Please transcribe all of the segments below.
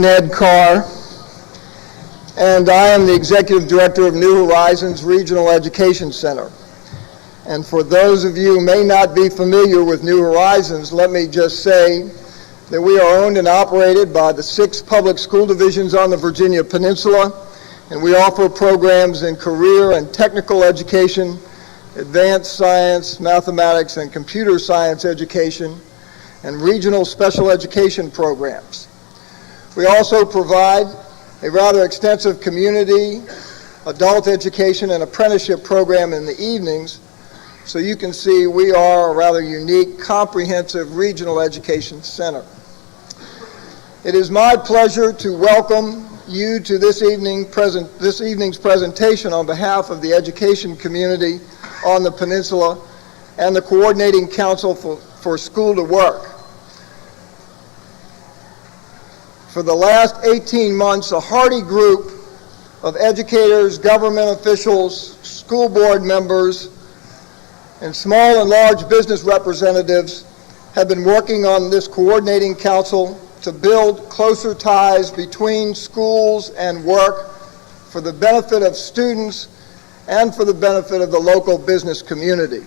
Ned Carr, and I am the Executive Director of New Horizons Regional Education Center. And for those of you who may not be familiar with New Horizons, let me just say that we are owned and operated by the 6 public school divisions on the Virginia Peninsula, and we offer programs in career and technical education, advanced science, mathematics, and computer science education, and regional special education programs. We also provide a rather extensive community, adult education, and apprenticeship program in the evenings, so you can see we are a rather unique, comprehensive regional education center. It is my pleasure to welcome you to this evening's presentation on behalf of the education community on the peninsula and the Coordinating Council for School to Work. For the last 18 months, a hearty group of educators, government officials, school board members, and small and large business representatives have been working on this Coordinating Council to build closer ties between schools and work for the benefit of students and for the benefit of the local business community.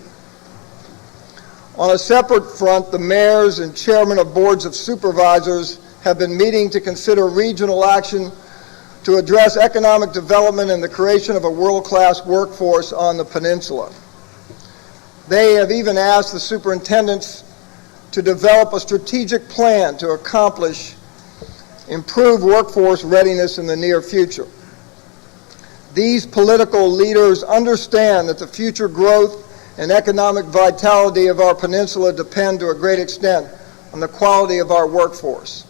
On a separate front, the mayors and chairmen of boards of supervisors have been meeting to consider regional action to address economic development and the creation of a world-class workforce on the peninsula. They have even asked the superintendents to develop a strategic plan to accomplish improved workforce readiness in the near future. These political leaders understand that the future growth and economic vitality of our peninsula depend to a great extent on the quality of our workforce.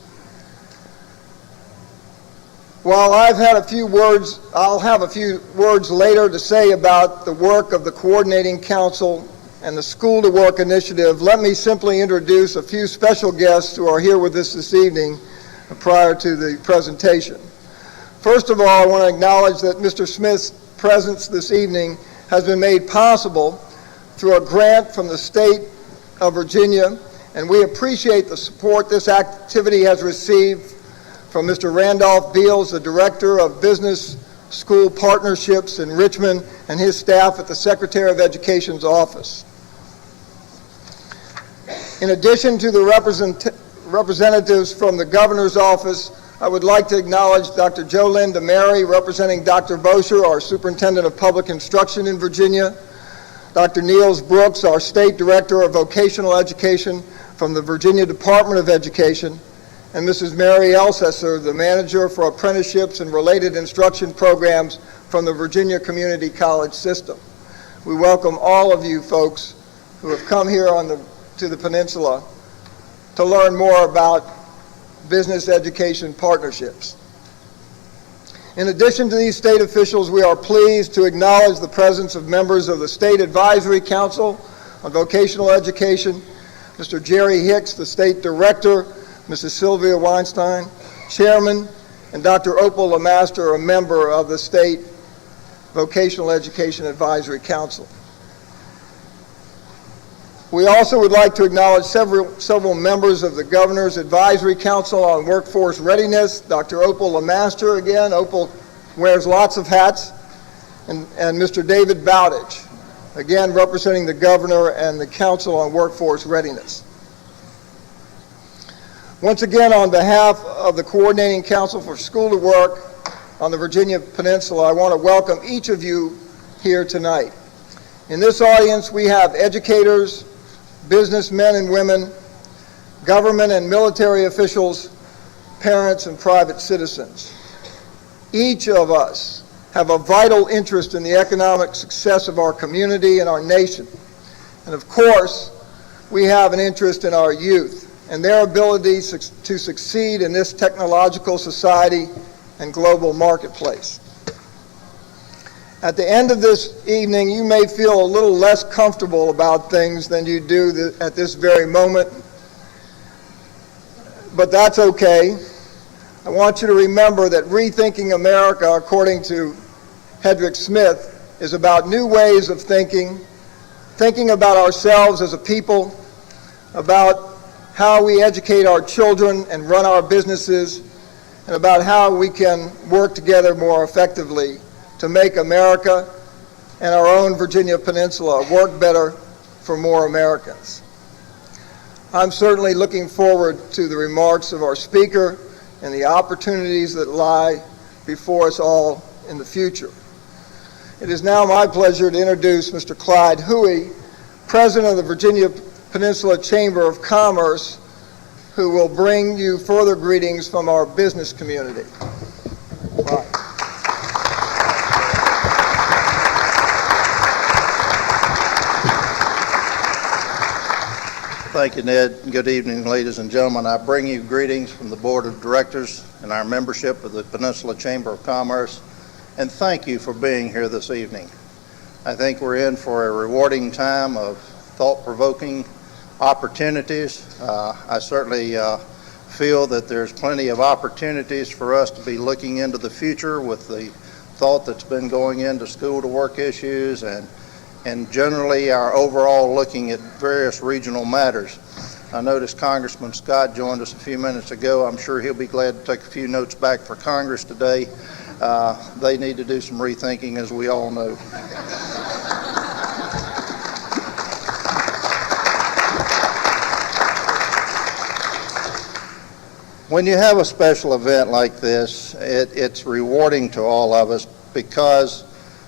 While I'll have a few words later to say about the work of the Coordinating Council and the School to Work initiative, let me simply introduce a few special guests who are here with us this evening prior to the presentation. First of all, I want to acknowledge that Mr. Smith's presence this evening has been made possible through a grant from the state of Virginia, and we appreciate the support this activity has received from Mr. Randolph Beals, the Director of Business School Partnerships in Richmond, and his staff at the Secretary of Education's office. In addition to the representatives from the Governor's office, I would like to acknowledge Dr. JoLynn DeMary, representing Dr. Bosher, our Superintendent of Public Instruction in Virginia, Dr. Niels Brooks, our State Director of Vocational Education from the Virginia Department of Education, and Mrs. Mary Elsesser, the Manager for Apprenticeships and Related Instruction Programs from the Virginia Community College System. We welcome all of you folks who have come here to the peninsula to learn more about business education partnerships. In addition to these state officials, we are pleased to acknowledge the presence of members of the State Advisory Council on Vocational Education, Mr. Jerry Hicks, the State Director, Mrs. Sylvia Weinstein, Chairman, and Dr. Opal Lamaster, a member of the State Vocational Education Advisory Council. We also would like to acknowledge several members of the Governor's Advisory Council on Workforce Readiness. Dr. Opal Lamaster, again, Opal wears lots of hats, and Mr. David Bowditch, again representing the Governor and the Council on Workforce Readiness. Once again, on behalf of the Coordinating Council for School to Work on the Virginia Peninsula, I want to welcome each of you here tonight. In this audience, we have educators, businessmen and women, government and military officials, parents, and private citizens. Each of us have a vital interest in the economic success of our community and our nation. And of course, we have an interest in our youth and their ability to succeed in this technological society and global marketplace. At the end of this evening, you may feel a little less comfortable about things than you do at this very moment, but that's okay. I want you to remember that Rethinking America, according to Hedrick Smith, is about new ways of thinking about ourselves as a people, about how we educate our children and run our businesses, and about how we can work together more effectively to make America and our own Virginia Peninsula work better for more Americans. I'm certainly looking forward to the remarks of our speaker and the opportunities that lie before us all in the future. It is now my pleasure to introduce Mr. Clyde Huey, President of the Virginia Peninsula Chamber of Commerce, who will bring you further greetings from our business community. Clyde. Thank you, Ned. Good evening, ladies and gentlemen. I bring you greetings from the Board of Directors and our membership of the Peninsula Chamber of Commerce, and thank you for being here this evening. I think we're in for a rewarding time of thought-provoking opportunities. I certainly feel that there's plenty of opportunities for us to be looking into the future with the thought that's been going into school-to-work issues and generally our overall looking at various regional matters. I noticed Congressman Scott joined us a few minutes ago. I'm sure he'll be glad to take a few notes back for Congress today. They need to do some rethinking, as we all know. When you have a special event like this, it's rewarding to all of us because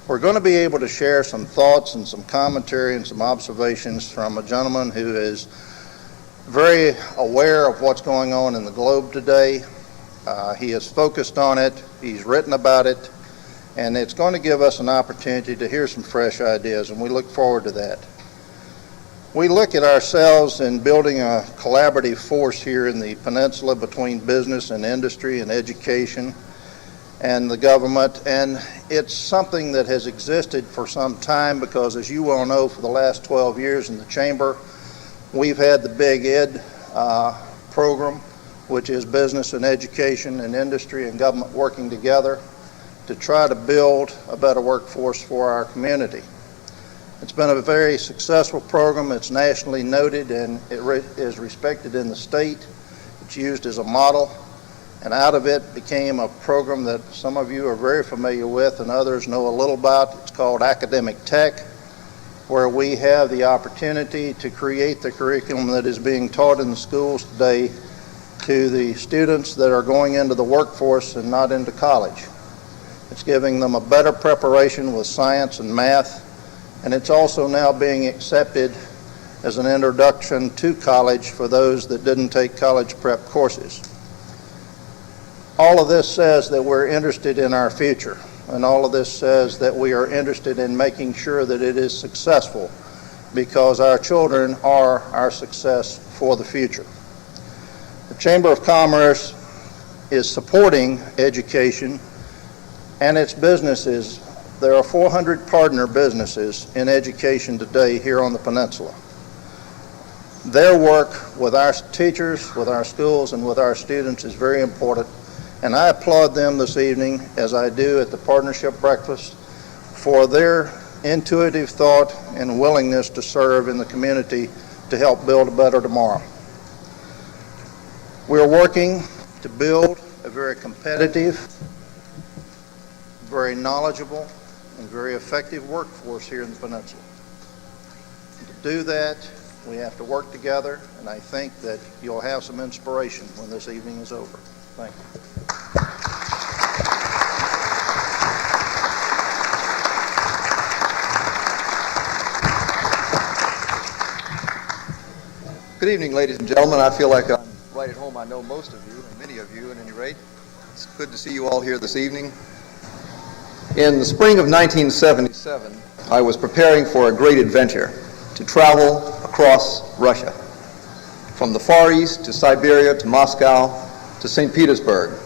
we're going to be able to share some thoughts and some commentary and some observations from a gentleman who is very aware of what's going on in the globe today. He is focused on it, he's written about it, and it's going to give us an opportunity to hear some fresh ideas, and we look forward to that. We look at ourselves in building a collaborative force here in the peninsula between business and industry and education and the government, and it's something that has existed for some time because, as you well know, for the last 12 years in the Chamber, we've had the Big Ed program, which is business and education and industry and government working together to try to build a better workforce for our community. It's been a very successful program. It's nationally noted and it is respected in the state. It's used as a model, and out of it became a program that some of you are very familiar with and others know a little about. It's called Academic Tech, where we have the opportunity to create the curriculum that is being taught in the schools today to the students that are going into the workforce and not into college. It's giving them a better preparation with science and math, and it's also now being accepted as an introduction to college for those that didn't take college prep courses. All of this says that we're interested in our future, and all of this says that we are interested in making sure that it is successful because our children are our success for the future. The Chamber of Commerce is supporting education and its businesses. There are 400 partner businesses in education today here on the peninsula. Their work with our teachers, with our schools, and with our students is very important, and I applaud them this evening, as I do at the partnership breakfast, for their intuitive thought and willingness to serve in the community to help build a better tomorrow. We're working to build a very competitive, very knowledgeable, and very effective workforce here in the peninsula. To do that, we have to work together, and I think that you'll have some inspiration when this evening is over. Thank you. Good evening, ladies and gentlemen. I feel like I'm right at home. I know most of you, and many of you at any rate. It's good to see you all here this evening. In the spring of 1977, I was preparing for a great adventure to travel across Russia, from the Far East to Siberia to Moscow to St. Petersburg,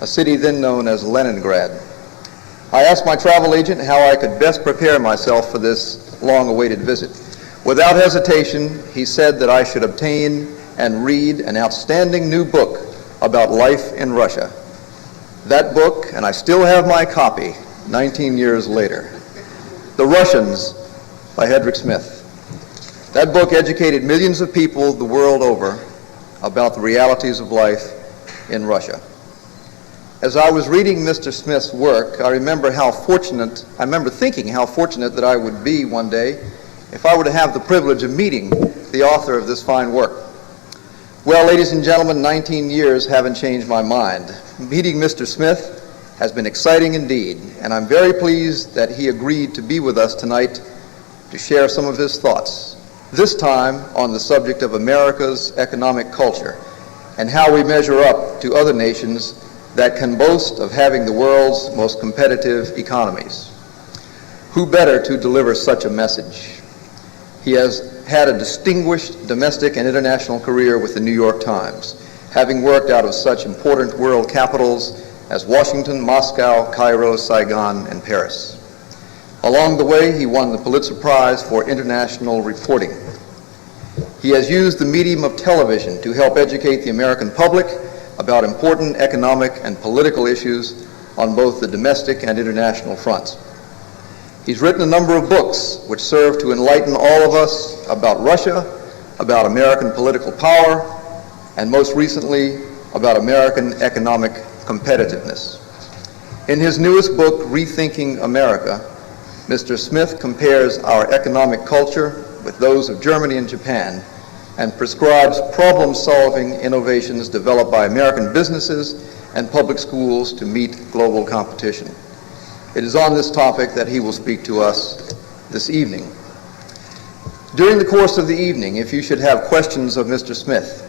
a city then known as Leningrad. I asked my travel agent how I could best prepare myself for this long-awaited visit. Without hesitation, he said that I should obtain and read an outstanding new book about life in Russia. That book, and I still have my copy 19 years later, The Russians by Hedrick Smith. That book educated millions of people the world over about the realities of life in Russia. As I was reading Mr. Smith's work, I remember thinking how fortunate that I would be one day if I were to have the privilege of meeting the author of this fine work. Well, ladies and gentlemen, 19 years haven't changed my mind. Meeting Mr. Smith has been exciting indeed, and I'm very pleased that he agreed to be with us tonight to share some of his thoughts, this time on the subject of America's economic culture and how we measure up to other nations that can boast of having the world's most competitive economies. Who better to deliver such a message? He has had a distinguished domestic and international career with the New York Times, having worked out of such important world capitals as Washington, Moscow, Cairo, Saigon, and Paris. Along the way, he won the Pulitzer Prize for International Reporting. He has used the medium of television to help educate the American public about important economic and political issues on both the domestic and international fronts. He's written a number of books which serve to enlighten all of us about Russia, about American political power, and most recently, about American economic competitiveness. In his newest book, Rethinking America, Mr. Smith compares our economic culture with those of Germany and Japan and prescribes problem-solving innovations developed by American businesses and public schools to meet global competition. It is on this topic that he will speak to us this evening. During the course of the evening, if you should have questions of Mr. Smith,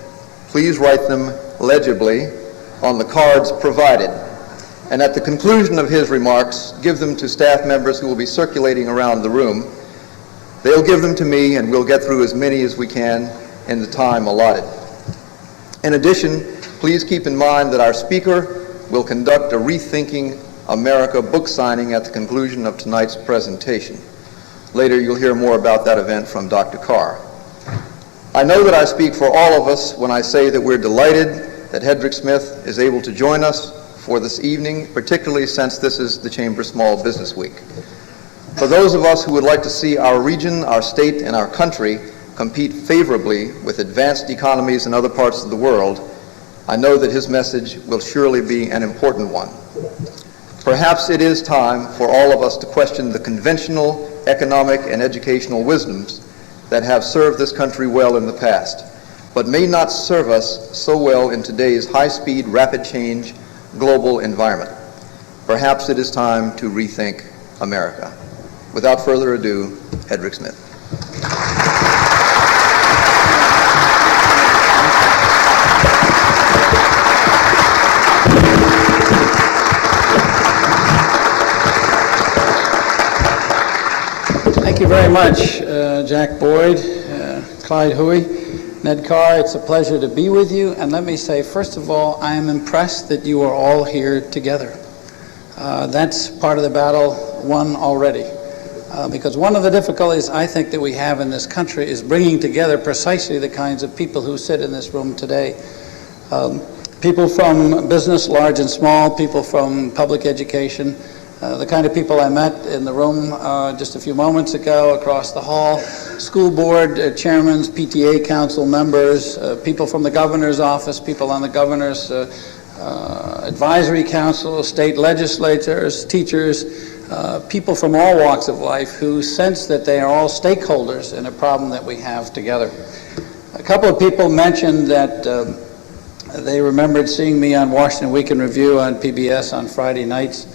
please write them legibly on the cards provided. And at the conclusion of his remarks, give them to staff members who will be circulating around the room. They'll give them to me, and we'll get through as many as we can in the time allotted. In addition, please keep in mind that our speaker will conduct a Rethinking America book signing at the conclusion of tonight's presentation. Later, you'll hear more about that event from Dr. Carr. I know that I speak for all of us when I say that we're delighted that Hedrick Smith is able to join us for this evening, particularly since this is the Chamber Small Business Week. For those of us who would like to see our region, our state, and our country compete favorably with advanced economies in other parts of the world, I know that his message will surely be an important one. Perhaps it is time for all of us to question the conventional economic and educational wisdoms that have served this country well in the past, but may not serve us so well in today's high-speed, rapid change global environment. Perhaps it is time to rethink America. Without further ado, Hedrick Smith. Thank you very much, Jack Boyd, Clyde Huey, Ned Carr. It's a pleasure to be with you. And let me say, first of all, I am impressed that you are all here together. That's part of the battle won already. Because one of the difficulties I think that we have in this country is bringing together precisely the kinds of people who sit in this room today. People from business, large and small, people from public education, the kind of people I met in the room just a few moments ago across the hall, school board chairmen, PTA council members, people from the governor's office, people on the governor's advisory council, state legislators, teachers, people from all walks of life who sense that they are all stakeholders in a problem that we have together. A couple of people mentioned that they remembered seeing me on Washington Week in Review on PBS on Friday nights.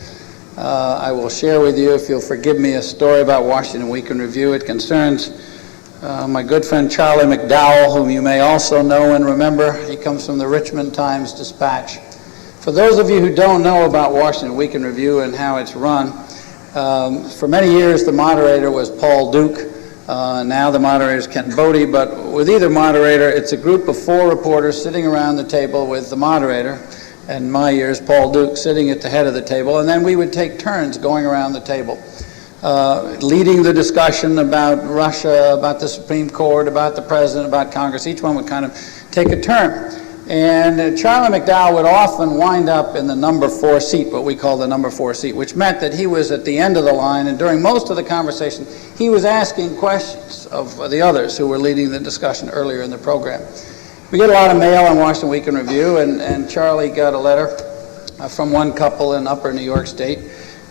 I will share with you, if you'll forgive me, a story about Washington Week in Review. It concerns my good friend Charlie McDowell, whom you may also know and remember. He comes from the Richmond Times-Dispatch. For those of you who don't know about Washington Week in Review and how it's run, for many years the moderator was Paul Duke. Now the moderator is Ken Bodie, but with either moderator, it's a group of 4 reporters sitting around the table with the moderator, and my years, Paul Duke, sitting at the head of the table, and then we would take turns going around the table, leading the discussion about Russia, about the Supreme Court, about the President, about Congress. Each one would kind of take a turn. And Charlie McDowell would often wind up in the number 4 seat, what we call the number 4 seat, which meant that he was at the end of the line, and during most of the conversation, he was asking questions of the others who were leading the discussion earlier in the program. We get a lot of mail on Washington Week in Review, and Charlie got a letter from one couple in upper New York State.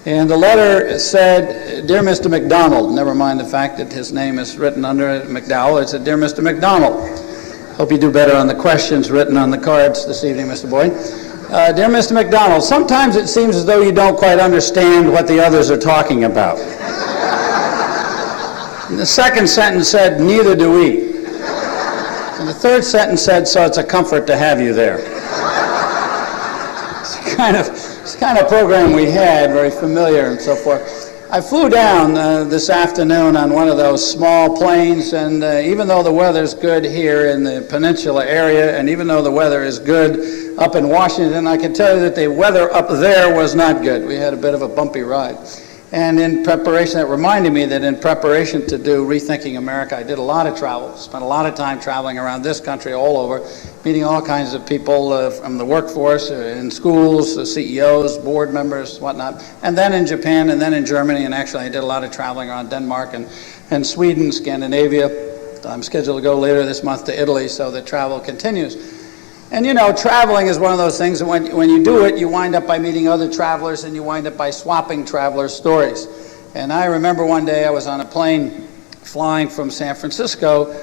And the letter said, "Dear Mr. McDonald," never mind the fact that his name is written under it, McDowell. It said, "Dear Mr. McDonald, hope you do better on the questions written on the cards this evening, Mr. Boyd. Dear Mr. McDonald, sometimes it seems as though you don't quite understand what the others are talking about." And the second sentence said, "Neither do we." And the third sentence said, "So it's a comfort to have you there." It's the kind of program we had, very familiar and so forth. I flew down this afternoon on one of those small planes, and even though the weather's good here in the peninsula area, and even though the weather is good up in Washington, I can tell you that the weather up there was not good. We had a bit of a bumpy ride. And in preparation, it reminded me that in preparation to do Rethinking America, I did a lot of travel, spent a lot of time traveling around this country all over, meeting all kinds of people from the workforce, in schools, CEOs, board members, whatnot, and then in Japan, and then in Germany, and actually I did a lot of traveling around Denmark and Sweden, Scandinavia. I'm scheduled to go later this month to Italy, so the travel continues. And you know, traveling is one of those things that when you do it, you wind up by meeting other travelers, and you wind up by swapping travelers' stories. And I remember one day I was on a plane flying from San Francisco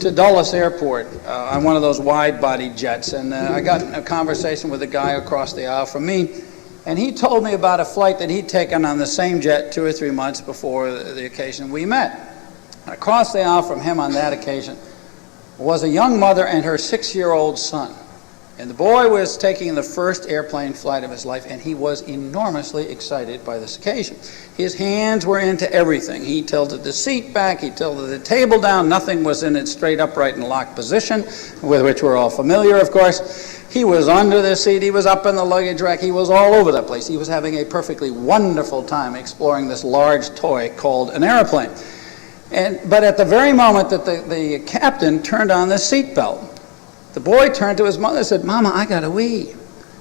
to Dulles Airport on one of those wide-body jets, and I got in a conversation with a guy across the aisle from me, and he told me about a flight that he'd taken on the same jet 2 or 3 months before the occasion we met. Across the aisle from him on that occasion was a young mother and her 6-year-old son. And the boy was taking the first airplane flight of his life, and he was enormously excited by this occasion. His hands were into everything. He tilted the seat back, he tilted the table down, nothing was in its straight upright and locked position, with which we're all familiar, of course. He was under the seat, he was up in the luggage rack, he was all over the place. He was having a perfectly wonderful time exploring this large toy called an airplane. But at the very moment that the captain turned on the seatbelt, the boy turned to his mother and said, "Mama, I got a wee."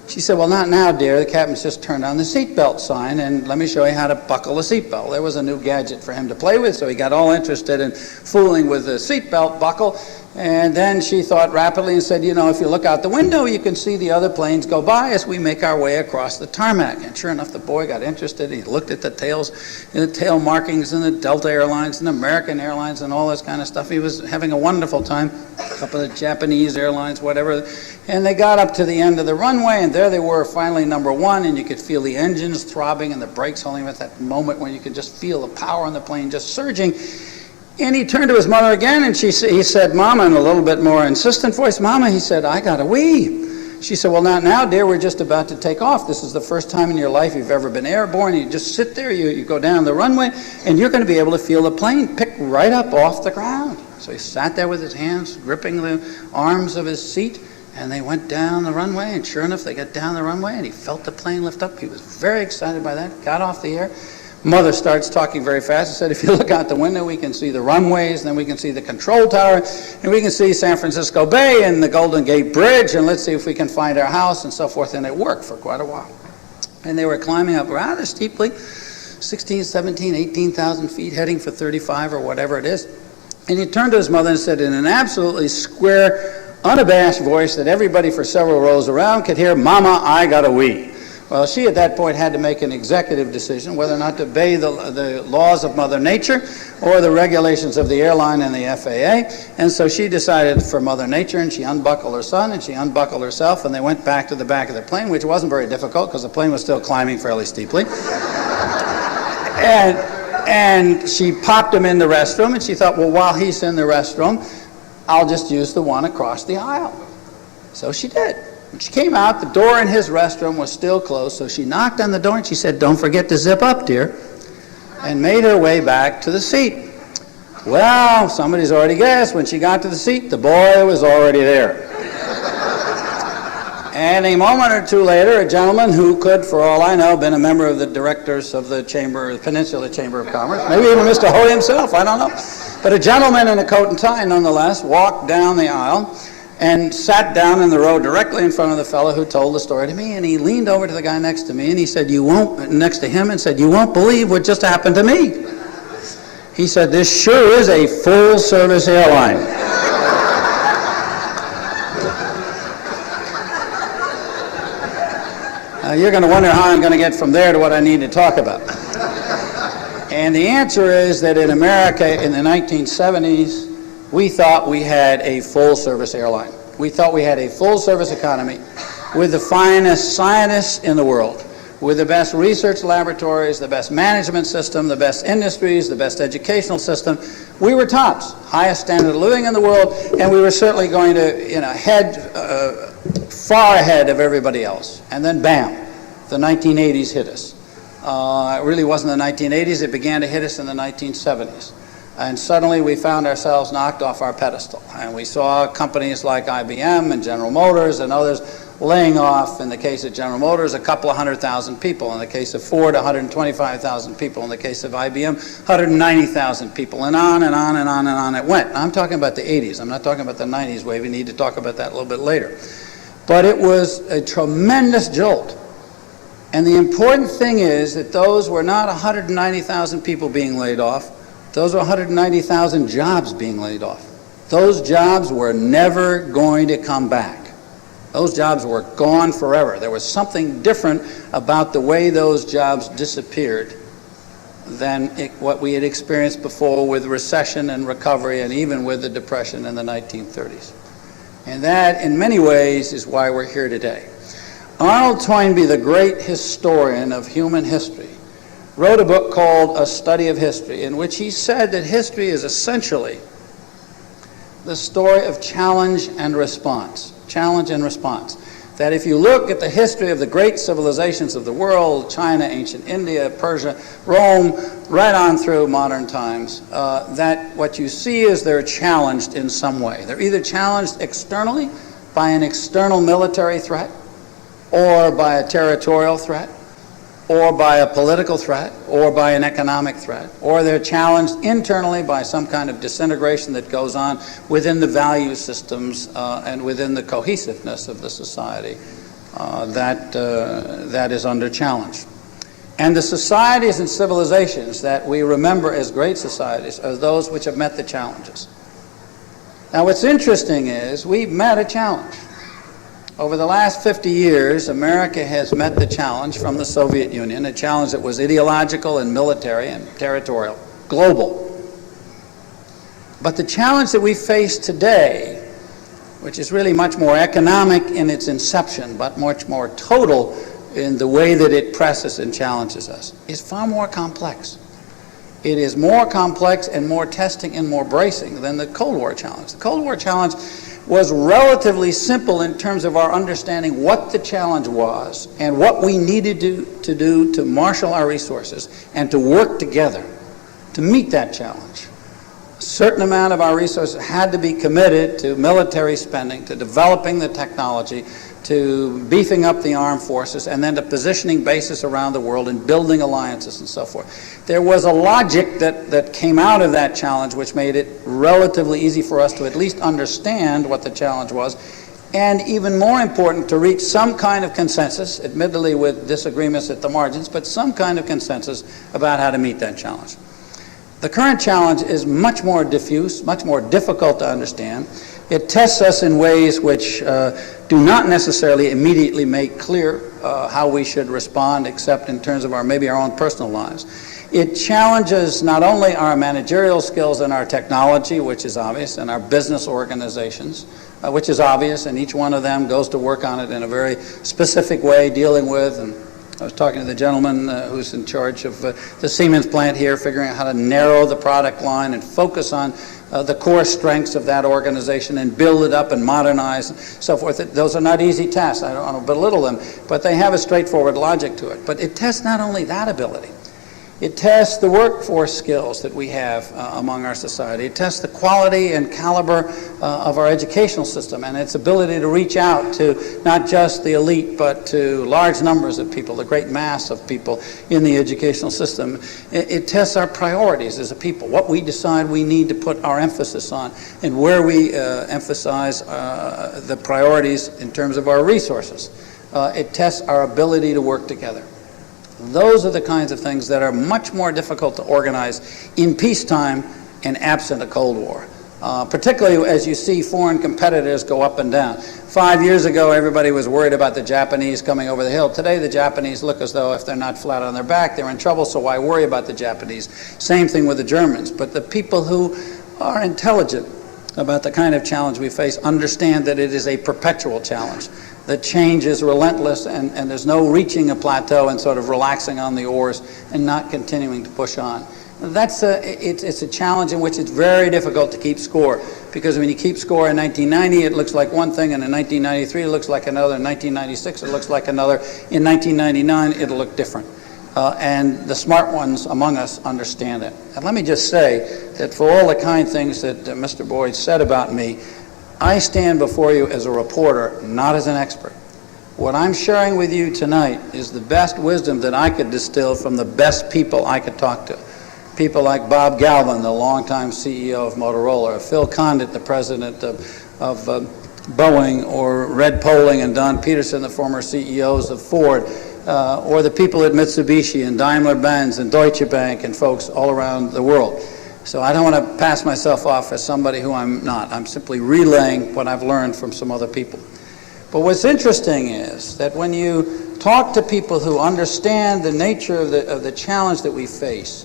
She said, "Well, not now, dear. The captain's just turned on the seatbelt sign, and let me show you how to buckle a seatbelt." There was a new gadget for him to play with, so he got all interested in fooling with the seatbelt buckle. And then she thought rapidly and said, "You know, if you look out the window, you can see the other planes go by as we make our way across the tarmac." And sure enough, the boy got interested. He looked at the tail markings and the Delta Airlines and American Airlines and all this kind of stuff. He was having a wonderful time. A couple of Japanese airlines, whatever. And they got up to the end of the runway, and there they were, finally number one, and you could feel the engines throbbing and the brakes holding at that moment when you could just feel the power on the plane just surging. And he turned to his mother again, and he said, "Mama," in a little bit more insistent voice, "Mama," he said, "I got a wee." She said, "Well, not now, dear. We're just about to take off. This is the first time in your life you've ever been airborne. You just sit there, you go down the runway, and you're going to be able to feel the plane pick right up off the ground." So he sat there with his hands gripping the arms of his seat, and they went down the runway, and sure enough, they got down the runway, and he felt the plane lift up. He was very excited by that, got off the air. Mother starts talking very fast and said, "If you look out the window, we can see the runways, and then we can see the control tower, and we can see San Francisco Bay and the Golden Gate Bridge, and let's see if we can find our house," and so forth. And it worked for quite a while. And they were climbing up rather steeply, 16, 17, 18,000 feet, heading for 35 or whatever it is. And he turned to his mother and said in an absolutely square, unabashed voice that everybody for several rows around could hear, "Mama, I got a wee." Well, she at that point had to make an executive decision whether or not to obey the laws of Mother Nature or the regulations of the airline and the FAA. And so she decided for Mother Nature, and she unbuckled her son, and she unbuckled herself, and they went back to the back of the plane, which wasn't very difficult because the plane was still climbing fairly steeply. And she popped him in the restroom, and she thought, well, while he's in the restroom, I'll just use the one across the aisle. So she did. When she came out, the door in his restroom was still closed, so she knocked on the door and she said, "Don't forget to zip up, dear," and made her way back to the seat. Well, somebody's already guessed. When she got to the seat, the boy was already there. And a moment or two later, a gentleman who could, for all I know, have been a member of the directors of the Peninsula Chamber of Commerce, maybe even Mr. Hoey himself, I don't know, but a gentleman in a coat and tie, nonetheless, walked down the aisle and sat down in the row directly in front of the fellow who told the story to me, and he leaned over to the guy next to me, and he said, next to him, and said, "You won't believe what just happened to me." He said, "This sure is a full-service airline." You're going to wonder how I'm going to get from there to what I need to talk about. And the answer is that in America in the 1970s, we thought we had a full-service airline. We thought we had a full-service economy with the finest scientists in the world, with the best research laboratories, the best management system, the best industries, the best educational system. We were tops, highest standard of living in the world, and we were certainly going to, head far ahead of everybody else. And then, bam, the 1980s hit us. It really wasn't the 1980s, it began to hit us in the 1970s. And suddenly we found ourselves knocked off our pedestal. And we saw companies like IBM and General Motors and others laying off, in the case of General Motors, a couple of 100,000 people. In the case of Ford, 125,000 people. In the case of IBM, 190,000 people. And on and on and on and on it went. I'm talking about the 80s. I'm not talking about the 90s wave. We need to talk about that a little bit later. But it was a tremendous jolt. And the important thing is that those were not 190,000 people being laid off. Those were 190,000 jobs being laid off. Those jobs were never going to come back. Those jobs were gone forever. There was something different about the way those jobs disappeared than what we had experienced before with recession and recovery and even with the Depression in the 1930s. And that, in many ways, is why we're here today. Arnold Toynbee, the great historian of human history, wrote a book called A Study of History, in which he said that history is essentially the story of challenge and response. Challenge and response. That if you look at the history of the great civilizations of the world, China, ancient India, Persia, Rome, right on through modern times, that what you see is they're challenged in some way. They're either challenged externally by an external military threat, or by a territorial threat, or by a political threat, or by an economic threat, or they're challenged internally by some kind of disintegration that goes on within the value systems and within the cohesiveness of the society that is under challenge. And the societies and civilizations that we remember as great societies are those which have met the challenges. Now, what's interesting is we've met a challenge. Over the last 50 years, America has met the challenge from the Soviet Union, a challenge that was ideological and military and territorial, global. But the challenge that we face today, which is really much more economic in its inception, but much more total in the way that it presses and challenges us, is far more complex. It is more complex and more testing and more bracing than the Cold War challenge. The Cold War challenge was relatively simple in terms of our understanding what the challenge was and what we needed to do to marshal our resources and to work together to meet that challenge. A certain amount of our resources had to be committed to military spending, to developing the technology, to beefing up the armed forces, and then to positioning bases around the world and building alliances and so forth. There was a logic that came out of that challenge which made it relatively easy for us to at least understand what the challenge was, and even more important, to reach some kind of consensus, admittedly with disagreements at the margins, but some kind of consensus about how to meet that challenge. The current challenge is much more diffuse, much more difficult to understand. It tests us in ways which do not necessarily immediately make clear how we should respond, except in terms of maybe our own personal lives. It challenges not only our managerial skills and our technology, which is obvious, and our business organizations, which is obvious, and each one of them goes to work on it in a very specific way, dealing with, and I was talking to the gentleman who's in charge of the Siemens plant here, figuring out how to narrow the product line and focus on the core strengths of that organization and build it up and modernize and so forth. Those are not easy tasks. I don't want to belittle them, but they have a straightforward logic to it. But it tests not only that ability, it tests the workforce skills that we have among our society. It tests the quality and caliber of our educational system and its ability to reach out to not just the elite, but to large numbers of people, the great mass of people in the educational system. It tests our priorities as a people, what we decide we need to put our emphasis on, and where we emphasize the priorities in terms of our resources. It tests our ability to work together. Those are the kinds of things that are much more difficult to organize in peacetime and absent a Cold War. particularly as you see foreign competitors go up and down. 5 years ago, everybody was worried about the Japanese coming over the hill. Today, the Japanese look as though if they're not flat on their back, they're in trouble, so why worry about the Japanese? Same thing with the Germans. But the people who are intelligent about the kind of challenge we face understand that it is a perpetual challenge. The change is relentless, and there's no reaching a plateau and sort of relaxing on the oars and not continuing to push on. It's a challenge in which it's very difficult to keep score, because when you keep score in 1990, it looks like one thing, and in 1993, it looks like another. In 1996, it looks like another. In 1999, it'll look different. And the smart ones among us understand that. And let me just say that for all the kind things that Mr. Boyd said about me, I stand before you as a reporter, not as an expert. What I'm sharing with you tonight is the best wisdom that I could distill from the best people I could talk to. People like Bob Galvin, the longtime CEO of Motorola, or Phil Condit, the president of Boeing, or Red Poling and Don Peterson, the former CEOs of Ford, or the people at Mitsubishi and Daimler-Benz and Deutsche Bank and folks all around the world. So I don't want to pass myself off as somebody who I'm not. I'm simply relaying what I've learned from some other people. But what's interesting is that when you talk to people who understand the nature of the challenge that we face,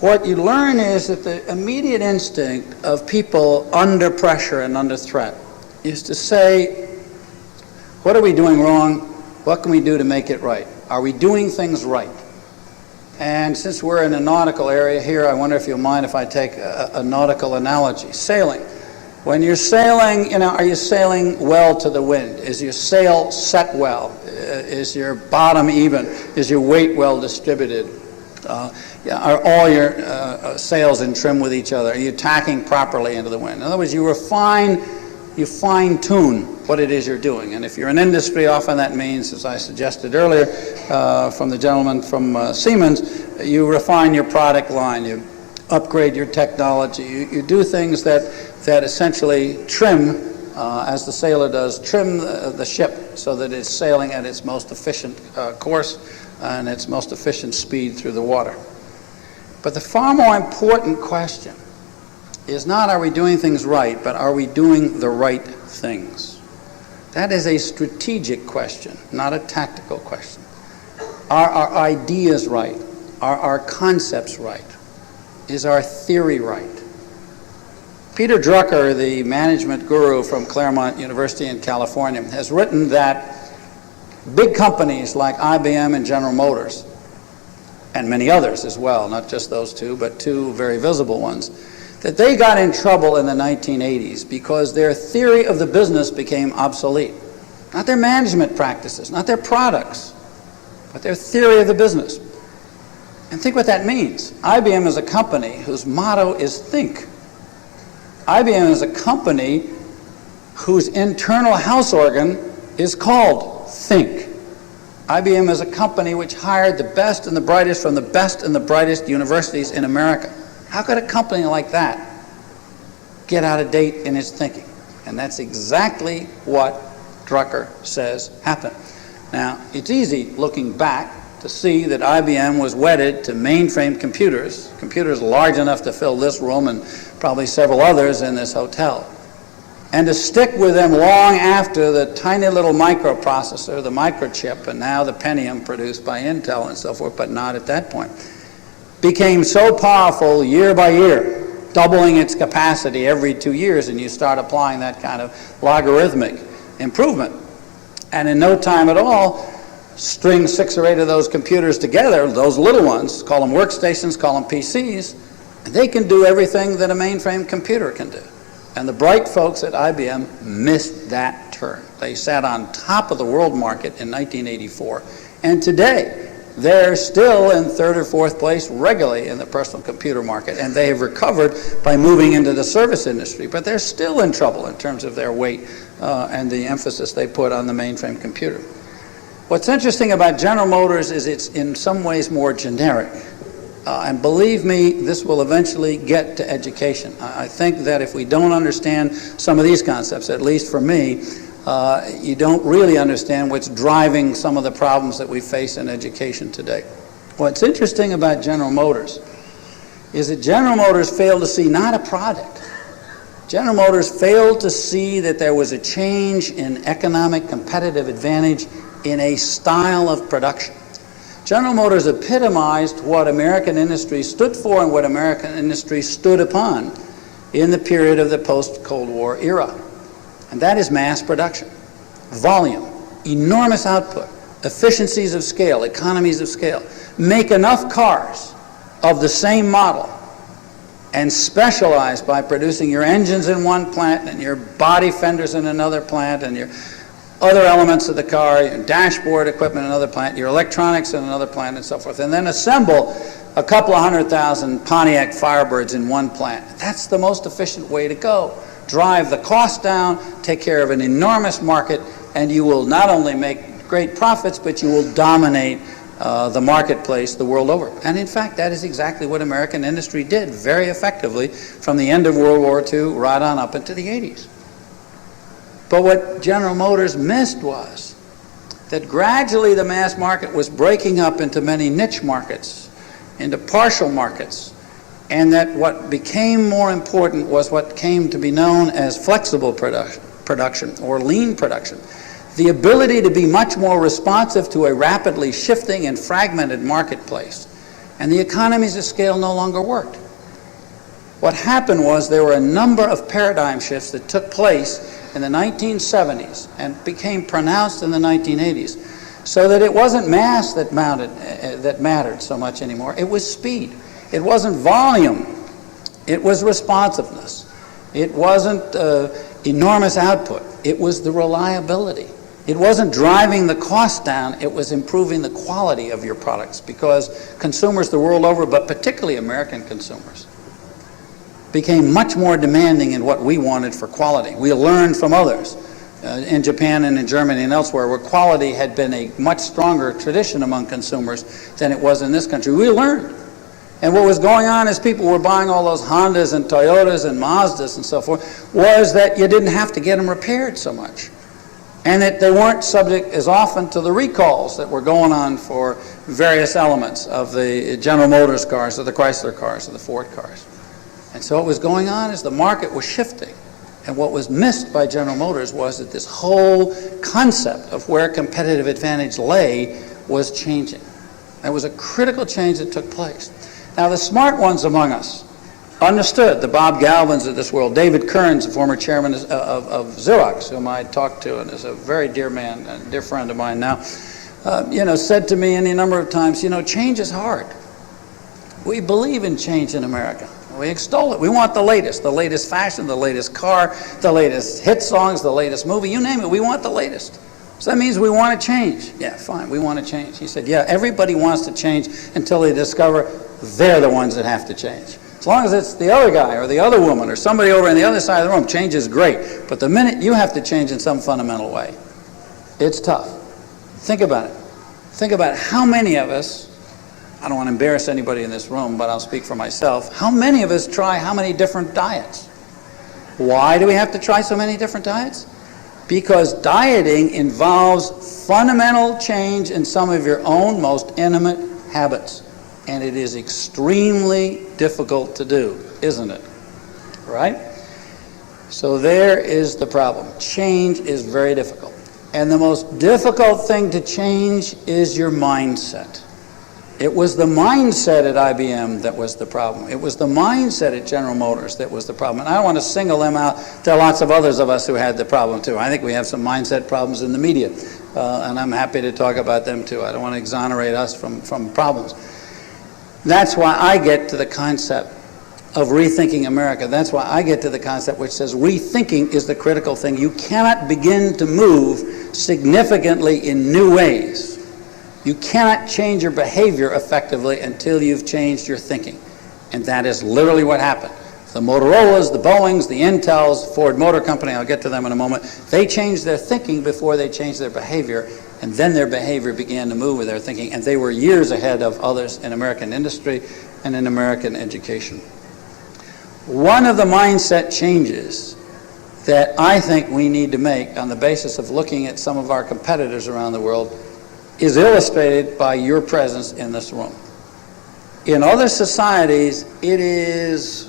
what you learn is that the immediate instinct of people under pressure and under threat is to say, what are we doing wrong? What can we do to make it right? Are we doing things right? And since we're in a nautical area here, I wonder if you'll mind if I take a nautical analogy. Sailing. When you're sailing, are you sailing well to the wind? Is your sail set well? Is your bottom even? Is your weight well distributed? Are all your sails in trim with each other? Are you tacking properly into the wind? In other words, you fine-tune what it is you're doing. And if you're in industry, often that means, as I suggested earlier from the gentleman from Siemens, you refine your product line, you upgrade your technology, you do things that essentially trim, as the sailor does, trim the ship so that it's sailing at its most efficient course and its most efficient speed through the water. But the far more important question is not are we doing things right, but are we doing the right things? That is a strategic question, not a tactical question. Are our ideas right? Are our concepts right? Is our theory right? Peter Drucker, the management guru from Claremont University in California, has written that big companies like IBM and General Motors, and many others as well, not just those two, but two very visible ones, that they got in trouble in the 1980s because their theory of the business became obsolete. Not their management practices, not their products, but their theory of the business. And think what that means. IBM is a company whose motto is think. IBM is a company whose internal house organ is called think. IBM is a company which hired the best and the brightest from the best and the brightest universities in America. How could a company like that get out of date in its thinking? And that's exactly what Drucker says happened. Now, it's easy looking back to see that IBM was wedded to mainframe computers large enough to fill this room and probably several others in this hotel, and to stick with them long after the tiny little microprocessor, the microchip, and now the Pentium produced by Intel and so forth, but not at that point, became so powerful year by year, doubling its capacity every 2 years, and you start applying that kind of logarithmic improvement. And in no time at all, string 6 or 8 of those computers together, those little ones, call them workstations, call them PCs, and they can do everything that a mainframe computer can do. And the bright folks at IBM missed that turn. They sat on top of the world market in 1984, and today they're still in 3rd or 4th place regularly in the personal computer market, and they have recovered by moving into the service industry, but they're still in trouble in terms of their weight and the emphasis they put on the mainframe computer. What's interesting about General Motors is it's in some ways more generic. And believe me, this will eventually get to education. I think that if we don't understand some of these concepts, at least for me, you don't really understand what's driving some of the problems that we face in education today. What's interesting about General Motors is that General Motors failed to see not a product. General Motors failed to see that there was a change in economic competitive advantage in a style of production. General Motors epitomized what American industry stood for and what American industry stood upon in the period of the post-Cold War era. And that is mass production, volume, enormous output, efficiencies of scale, economies of scale. Make enough cars of the same model and specialize by producing your engines in one plant and your body fenders in another plant and your other elements of the car, your dashboard equipment in another plant, your electronics in another plant, and so forth, and then assemble a couple of 100,000 Pontiac Firebirds in one plant. That's the most efficient way to go. Drive the cost down, take care of an enormous market, and you will not only make great profits, but you will dominate the marketplace the world over. And in fact, that is exactly what American industry did very effectively from the end of World War II right on up into the 80s. But what General Motors missed was that gradually the mass market was breaking up into many niche markets, into partial markets, and that what became more important was what came to be known as flexible production or lean production. The ability to be much more responsive to a rapidly shifting and fragmented marketplace. And the economies of scale no longer worked. What happened was there were a number of paradigm shifts that took place in the 1970s and became pronounced in the 1980s, so that it wasn't mass that mattered so much anymore. It was speed. It wasn't volume. It was responsiveness. It wasn't enormous output. It was the reliability. It wasn't driving the cost down. It was improving the quality of your products, because consumers the world over, but particularly American consumers, became much more demanding in what we wanted for quality. We learned from others in Japan and in Germany and elsewhere, where quality had been a much stronger tradition among consumers than it was in this country. We learned. And what was going on as people were buying all those Hondas and Toyotas and Mazdas and so forth was that you didn't have to get them repaired so much, and that they weren't subject as often to the recalls that were going on for various elements of the General Motors cars or the Chrysler cars or the Ford cars. And so what was going on is the market was shifting. And what was missed by General Motors was that this whole concept of where competitive advantage lay was changing. That was a critical change that took place. Now, the smart ones among us understood, the Bob Galvins of this world. David Kearns, the former chairman of Xerox, whom I talked to and is a very dear man, a dear friend of mine now, said to me any number of times, change is hard. We believe in change in America. We extol it. We want the latest fashion, the latest car, the latest hit songs, the latest movie, you name it. We want the latest. So that means we want to change. Yeah, fine, we want to change. He said, yeah, everybody wants to change until they discover they're the ones that have to change. As long as it's the other guy or the other woman or somebody over on the other side of the room, change is great. But the minute you have to change in some fundamental way, it's tough. Think about it. Think about how many of us, I don't want to embarrass anybody in this room, but I'll speak for myself. How many of us try how many different diets? Why do we have to try so many different diets? Because dieting involves fundamental change in some of your own most intimate habits. And it is extremely difficult to do, isn't it? Right? So there is the problem. Change is very difficult. And the most difficult thing to change is your mindset. It was the mindset at IBM that was the problem. It was the mindset at General Motors that was the problem. And I don't want to single them out. There are lots of others of us who had the problem too. I think we have some mindset problems in the media, and I'm happy to talk about them too. I don't want to exonerate us from problems. That's why I get to the concept of rethinking America. That's why I get to the concept which says rethinking is the critical thing. You cannot begin to move significantly in new ways. You cannot change your behavior effectively until you've changed your thinking. And that is literally what happened. The Motorola's, the Boeing's, the Intel's, Ford Motor Company, I'll get to them in a moment, they changed their thinking before they changed their behavior, and then their behavior began to move with their thinking, and they were years ahead of others in American industry and in American education. One of the mindset changes that I think we need to make on the basis of looking at some of our competitors around the world is illustrated by your presence in this room. In other societies, it is,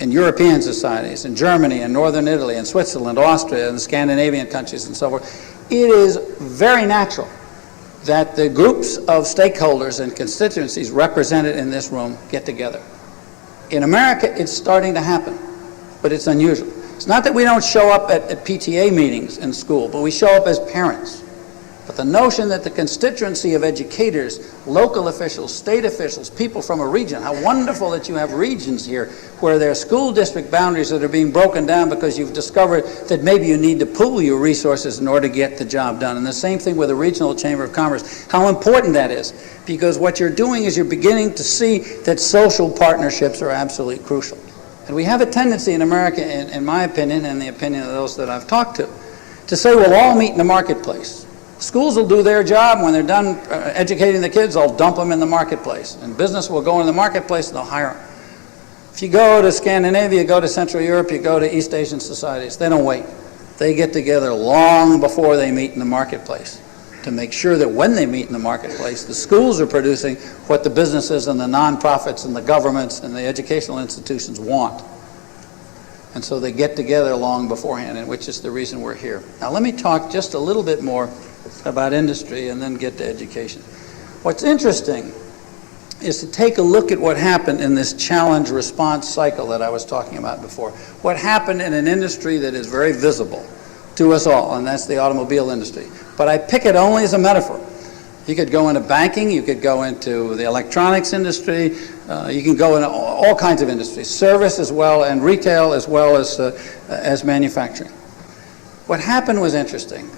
in European societies, in Germany and Northern Italy and Switzerland, Austria and the Scandinavian countries and so forth, it is very natural that the groups of stakeholders and constituencies represented in this room get together. In America, it's starting to happen, but it's unusual. It's not that we don't show up at PTA meetings in school, but we show up as parents. But the notion that the constituency of educators, local officials, state officials, people from a region, how wonderful that you have regions here where there are school district boundaries that are being broken down because you've discovered that maybe you need to pool your resources in order to get the job done. And the same thing with the Regional Chamber of Commerce, how important that is. Because what you're doing is you're beginning to see that social partnerships are absolutely crucial. And we have a tendency in America, in my opinion, and the opinion of those that I've talked to say we'll all meet in the marketplace. Schools will do their job. When they're done educating the kids, they'll dump them in the marketplace. And business will go in the marketplace and they'll hire them. If you go to Scandinavia, you go to Central Europe, you go to East Asian societies, they don't wait. They get together long before they meet in the marketplace to make sure that when they meet in the marketplace, the schools are producing what the businesses and the nonprofits and the governments and the educational institutions want. And so they get together long beforehand, and which is the reason we're here. Now let me talk just a little bit more about industry and then get to education. What's interesting is to take a look at what happened in this challenge response cycle that I was talking about before. What happened in an industry that is very visible to us all, and that's the automobile industry. But I pick it only as a metaphor. You could go into banking, you could go into the electronics industry, you can go into all kinds of industries, service as well, and retail as well as manufacturing. What happened was interesting.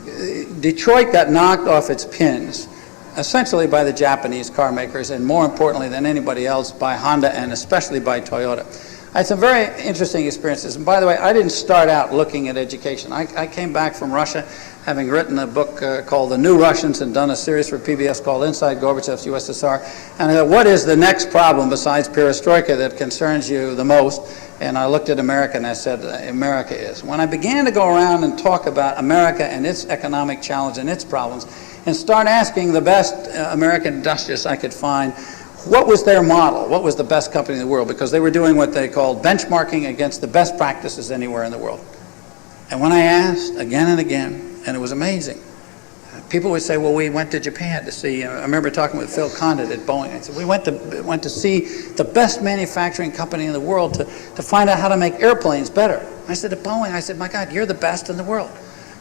Detroit got knocked off its pins, essentially by the Japanese car makers, and more importantly than anybody else, by Honda and especially by Toyota. I had some very interesting experiences. And by the way, I didn't start out looking at education. I came back from Russia, having written a book called The New Russians and done a series for PBS called Inside Gorbachev's USSR. And I thought, what is the next problem besides perestroika that concerns you the most? And I looked at America and I said, America is. When I began to go around and talk about America and its economic challenge and its problems, and start asking the best American industrialists I could find, what was their model? What was the best company in the world? Because they were doing what they called benchmarking against the best practices anywhere in the world. And when I asked again and again, and it was amazing, people would say, well, we went to Japan to see, I remember talking with Phil Condit at Boeing. I said, we went to see the best manufacturing company in the world to find out how to make airplanes better. I said to Boeing, I said, my God, you're the best in the world.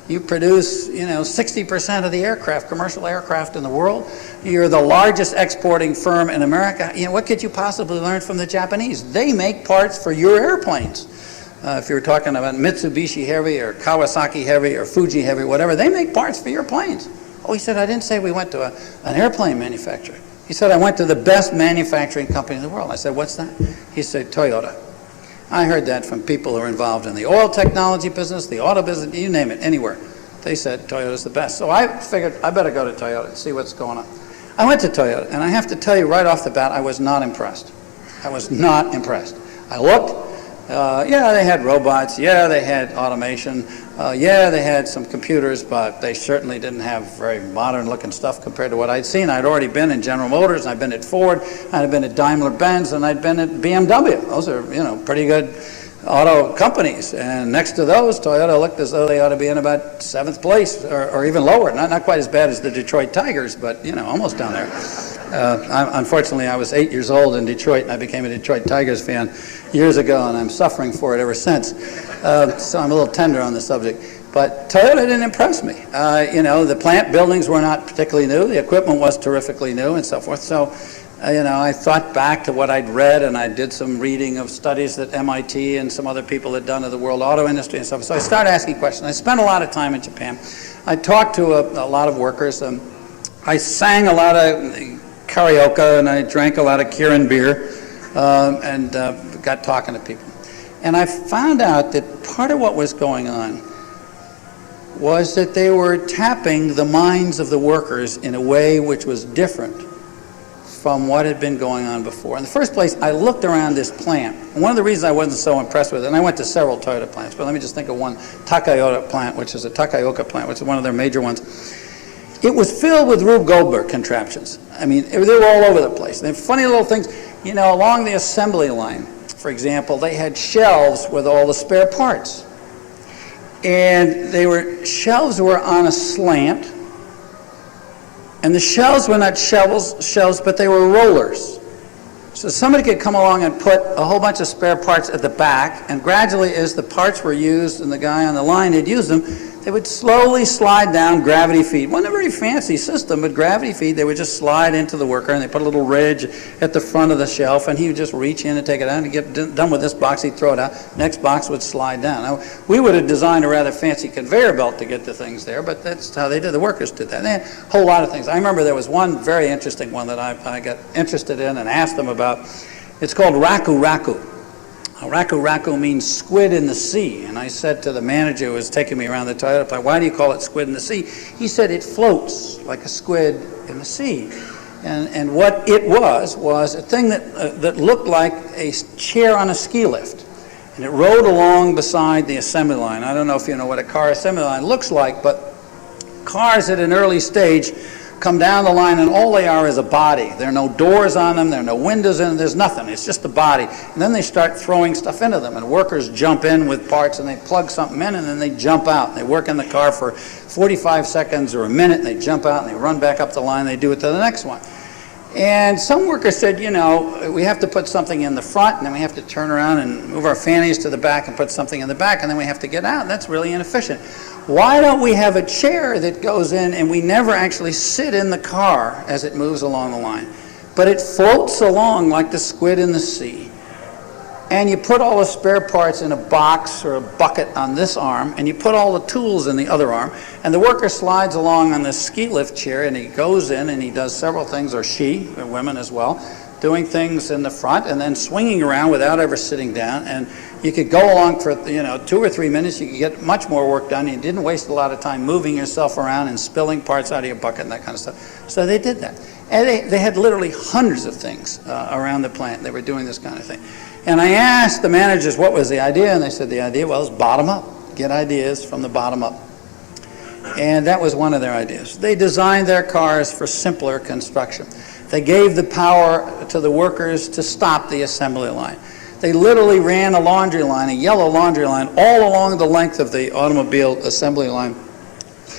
You produce, 60% of the aircraft, commercial aircraft in the world. You're the largest exporting firm in America. What could you possibly learn from the Japanese? They make parts for your airplanes. If you're talking about Mitsubishi Heavy or Kawasaki Heavy or Fuji Heavy, whatever, they make parts for your planes. Oh, he said, I didn't say we went to an airplane manufacturer. He said, I went to the best manufacturing company in the world. I said, what's that? He said, Toyota. I heard that from people who are involved in the oil technology business, the auto business, you name it, anywhere. They said Toyota's the best. So I figured I better go to Toyota and see what's going on. I went to Toyota, and I have to tell you right off the bat, I was not impressed. I was not impressed. I looked, they had robots, they had automation, they had some computers, but they certainly didn't have very modern looking stuff compared to what I'd seen. I'd already been in General Motors, I'd been at Ford, I'd been at Daimler-Benz, and I'd been at BMW. Those are, pretty good auto companies. And next to those, Toyota looked as though they ought to be in about 7th place or even lower. Not quite as bad as the Detroit Tigers, but, almost down there. Unfortunately, I was 8 years old in Detroit, and I became a Detroit Tigers fan years ago, and I'm suffering for it ever since. So I'm a little tender on the subject. But Toyota didn't impress me. The plant buildings were not particularly new. The equipment was terrifically new and so forth. So, I thought back to what I'd read, and I did some reading of studies that MIT and some other people had done of the world auto industry and stuff. So I started asking questions. I spent a lot of time in Japan. I talked to a lot of workers. I sang a lot of karaoke, and I drank a lot of Kirin beer, and got talking to people. And I found out that part of what was going on was that they were tapping the minds of the workers in a way which was different from what had been going on before. In the first place, I looked around this plant. And one of the reasons I wasn't so impressed with it, and I went to several Toyota plants, but let me just think of one, Takayota plant, which is a Takaoka plant, which is one of their major ones. It was filled with Rube Goldberg contraptions. I mean, they were all over the place. They're funny little things. You know, along the assembly line, for example, they had shelves with all the spare parts. And shelves were on a slant, and the shelves were not shelves, but they were rollers. So somebody could come along and put a whole bunch of spare parts at the back, and gradually as the parts were used and the guy on the line had used them, they would slowly slide down gravity feed. Wasn't a very fancy system, but gravity feed, they would just slide into the worker, and they put a little ridge at the front of the shelf, and he would just reach in and take it out, and get done with this box, he'd throw it out. Next box would slide down. Now, we would have designed a rather fancy conveyor belt to get the things there, but that's how they did. The workers did that. They had a whole lot of things. I remember there was one very interesting one that I got interested in and asked them about. It's called raku raku. Raku raku means squid in the sea. And I said to the manager who was taking me around the toilet, why do you call it squid in the sea? He said it floats like a squid in the sea. And what it was a thing that looked like a chair on a ski lift. And it rode along beside the assembly line. I don't know if you know what a car assembly line looks like, but cars at an early stage come down the line, and all they are is a body. There are no doors on them, there are no windows in them, there's nothing. It's just a body. And then they start throwing stuff into them, and workers jump in with parts, and they plug something in, and then they jump out. And they work in the car for 45 seconds or a minute, and they jump out, and they run back up the line, and they do it to the next one. And some workers said, you know, we have to put something in the front, and then we have to turn around and move our fannies to the back and put something in the back, and then we have to get out. That's really inefficient. Why don't we have a chair that goes in and we never actually sit in the car as it moves along the line, but it floats along like the squid in the sea. And you put all the spare parts in a box or a bucket on this arm, and you put all the tools in the other arm, and the worker slides along on this ski lift chair, and he goes in and he does several things, or she, or women as well, doing things in the front and then swinging around without ever sitting down. And you could go along for 2 or 3 minutes. You could get much more work done. You didn't waste a lot of time moving yourself around and spilling parts out of your bucket and that kind of stuff. So they did that. And they had literally hundreds of things around the plant. They were doing this kind of thing. And I asked the managers what was the idea, and they said the idea was bottom up. Get ideas from the bottom up. And that was one of their ideas. They designed their cars for simpler construction. They gave the power to the workers to stop the assembly line. They literally ran a laundry line, a yellow laundry line, all along the length of the automobile assembly line,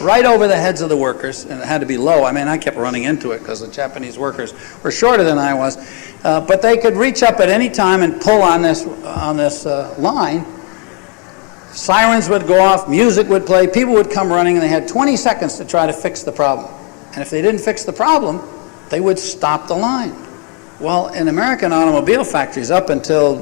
right over the heads of the workers, and it had to be low. I mean, I kept running into it because the Japanese workers were shorter than I was, but they could reach up at any time and pull on this line. Sirens would go off, music would play, people would come running, and they had 20 seconds to try to fix the problem. And if they didn't fix the problem, they would stop the line. Well, in American automobile factories up until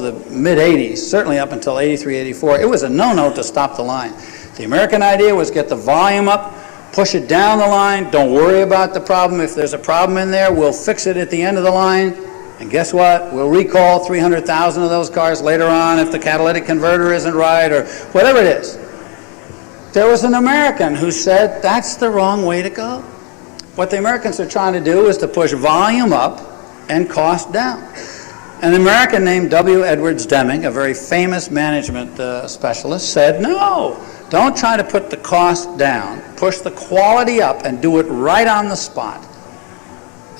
the mid-'80s, certainly up until 83, 84, it was a no-no to stop the line. The American idea was get the volume up, push it down the line, don't worry about the problem. If there's a problem in there, we'll fix it at the end of the line. And guess what? We'll recall 300,000 of those cars later on if the catalytic converter isn't right or whatever it is. There was an American who said that's the wrong way to go. What the Americans are trying to do is to push volume up and cost down. An American named W. Edwards Deming, a very famous management specialist, said, no, don't try to put the cost down, push the quality up and do it right on the spot.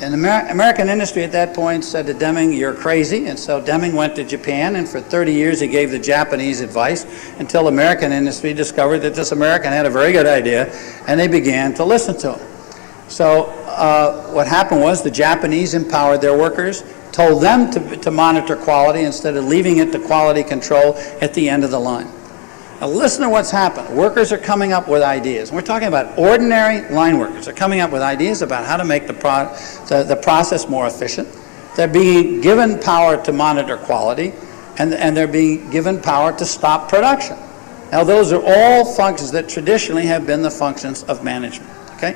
And American industry at that point said to Deming, you're crazy. And so Deming went to Japan, and for 30 years he gave the Japanese advice until American industry discovered that this American had a very good idea, and they began to listen to him. So what happened was the Japanese empowered their workers, told them to monitor quality instead of leaving it to quality control at the end of the line. Now listen to what's happened. Workers are coming up with ideas. We're talking about ordinary line workers. They're coming up with ideas about how to make the process more efficient. They're being given power to monitor quality, and they're being given power to stop production. Now those are all functions that traditionally have been the functions of management. Okay?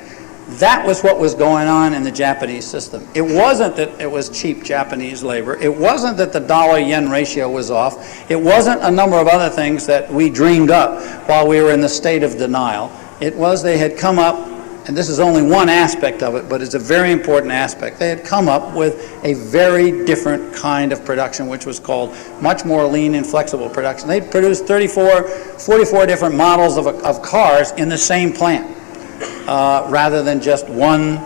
That was what was going on in the Japanese system. It wasn't that it was cheap Japanese labor. It wasn't that the dollar-yen ratio was off. It wasn't a number of other things that we dreamed up while we were in the state of denial. It was they had come up, and this is only one aspect of it, but it's a very important aspect. They had come up with a very different kind of production, which was called much more lean and flexible production. They'd produced 44 different models of cars in the same plant. Rather than just one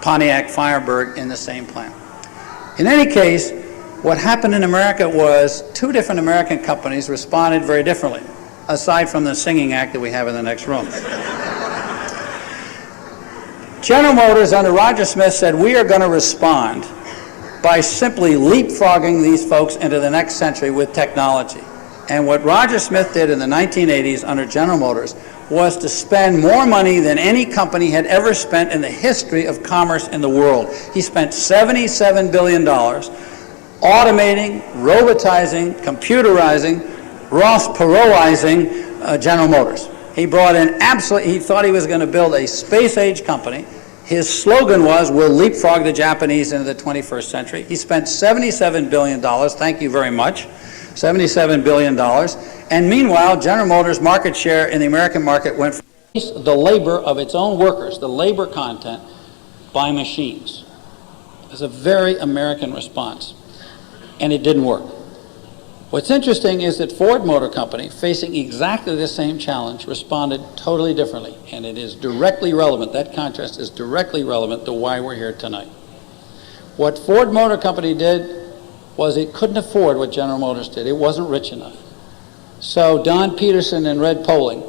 Pontiac Firebird in the same plant. In any case, what happened in America was two different American companies responded very differently, aside from the singing act that we have in the next room. General Motors under Roger Smith said, we are going to respond by simply leapfrogging these folks into the next century with technology. And what Roger Smith did in the 1980s under General Motors was to spend more money than any company had ever spent in the history of commerce in the world. He spent $77 billion automating, robotizing, computerizing, Ross Perotizing General Motors. He brought in he thought he was going to build a space-age company. His slogan was, we'll leapfrog the Japanese into the 21st century. He spent $77 billion, thank you very much, $77 billion. And meanwhile, General Motors' market share in the American market went from the labor of its own workers, the labor content, by machines. It was a very American response, and it didn't work. What's interesting is that Ford Motor Company, facing exactly the same challenge, responded totally differently, and it is directly relevant, that contrast is directly relevant to why we're here tonight. What Ford Motor Company did was it couldn't afford what General Motors did. It wasn't rich enough. So Don Peterson and Red Poling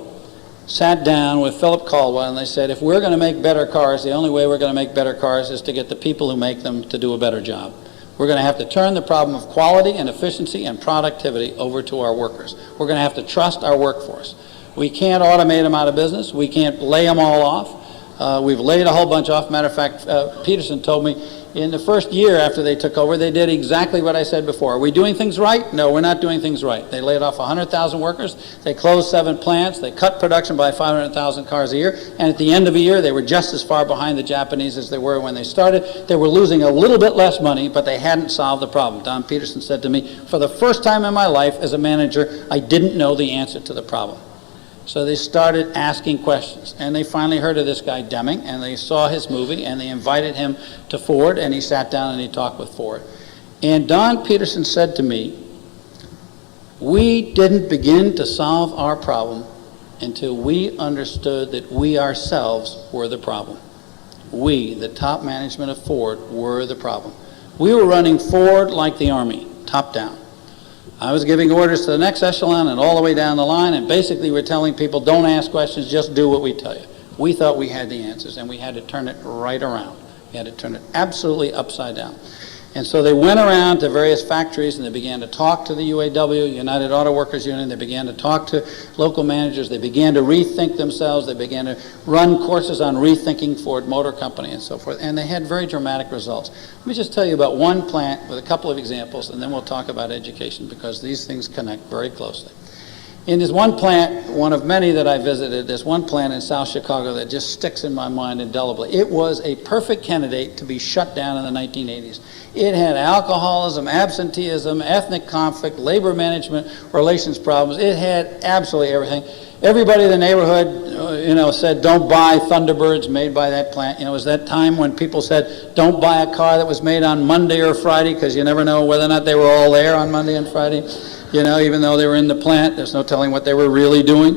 sat down with Philip Caldwell and they said, if we're going to make better cars, the only way we're going to make better cars is to get the people who make them to do a better job. We're going to have to turn the problem of quality and efficiency and productivity over to our workers. We're going to have to trust our workforce. We can't automate them out of business. We can't lay them all off. We've laid a whole bunch off. Matter of fact, Peterson told me in the first year after they took over, they did exactly what I said before. Are we doing things right? No, we're not doing things right. They laid off 100,000 workers. They closed 7 plants. They cut production by 500,000 cars a year. And at the end of a year, they were just as far behind the Japanese as they were when they started. They were losing a little bit less money, but they hadn't solved the problem. Don Peterson said to me, for the first time in my life as a manager, I didn't know the answer to the problem. So they started asking questions, and they finally heard of this guy Deming, and they saw his movie, and they invited him to Ford, and he sat down and he talked with Ford. And Don Peterson said to me, we didn't begin to solve our problem until we understood that we ourselves were the problem. We, the top management of Ford, were the problem. We were running Ford like the Army, top down. I was giving orders to the next echelon and all the way down the line, and basically we're telling people, don't ask questions, just do what we tell you. We thought we had the answers, and we had to turn it right around. We had to turn it absolutely upside down. And so they went around to various factories, and they began to talk to the UAW, United Auto Workers Union. They began to talk to local managers. They began to rethink themselves. They began to run courses on rethinking Ford Motor Company and so forth. And they had very dramatic results. Let me just tell you about one plant with a couple of examples, and then we'll talk about education, because these things connect very closely. In this one plant, one of many that I visited, there's one plant in South Chicago that just sticks in my mind indelibly. It was a perfect candidate to be shut down in the 1980s. It had alcoholism, absenteeism, ethnic conflict, labor management, relations problems. It had absolutely everything. Everybody in the neighborhood, said, don't buy Thunderbirds made by that plant. It was that time when people said, don't buy a car that was made on Monday or Friday, because you never know whether or not they were all there on Monday and Friday. Even though they were in the plant, there's no telling what they were really doing.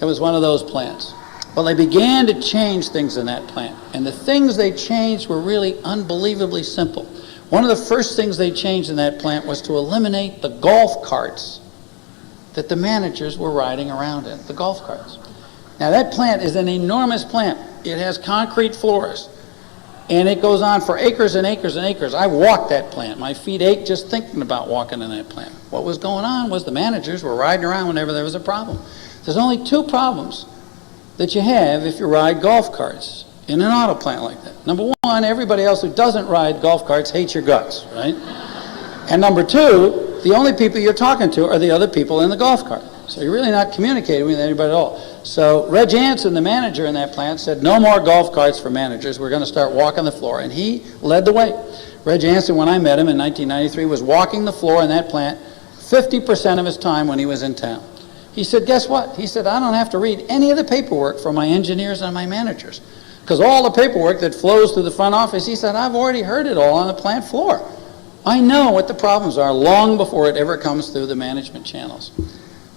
It was one of those plants. Well, they began to change things in that plant, and the things they changed were really unbelievably simple. One of the first things they changed in that plant was to eliminate the golf carts that the managers were riding around in, the golf carts. Now, that plant is an enormous plant. It has concrete floors, and it goes on for acres and acres and acres. I walked that plant. My feet ached just thinking about walking in that plant. What was going on was the managers were riding around whenever there was a problem. There's only 2 problems that you have if you ride golf carts in an auto plant like that. Number 1, everybody else who doesn't ride golf carts hates your guts, right? And number 2, the only people you're talking to are the other people in the golf cart. So you're really not communicating with anybody at all. So Reg Jansen, the manager in that plant, said, no more golf carts for managers. We're going to start walking the floor. And he led the way. Reg Jansen, when I met him in 1993, was walking the floor in that plant 50% of his time when he was in town. He said, guess what? He said, I don't have to read any of the paperwork for my engineers and my managers, because all the paperwork that flows through the front office, he said, I've already heard it all on the plant floor. I know what the problems are long before it ever comes through the management channels.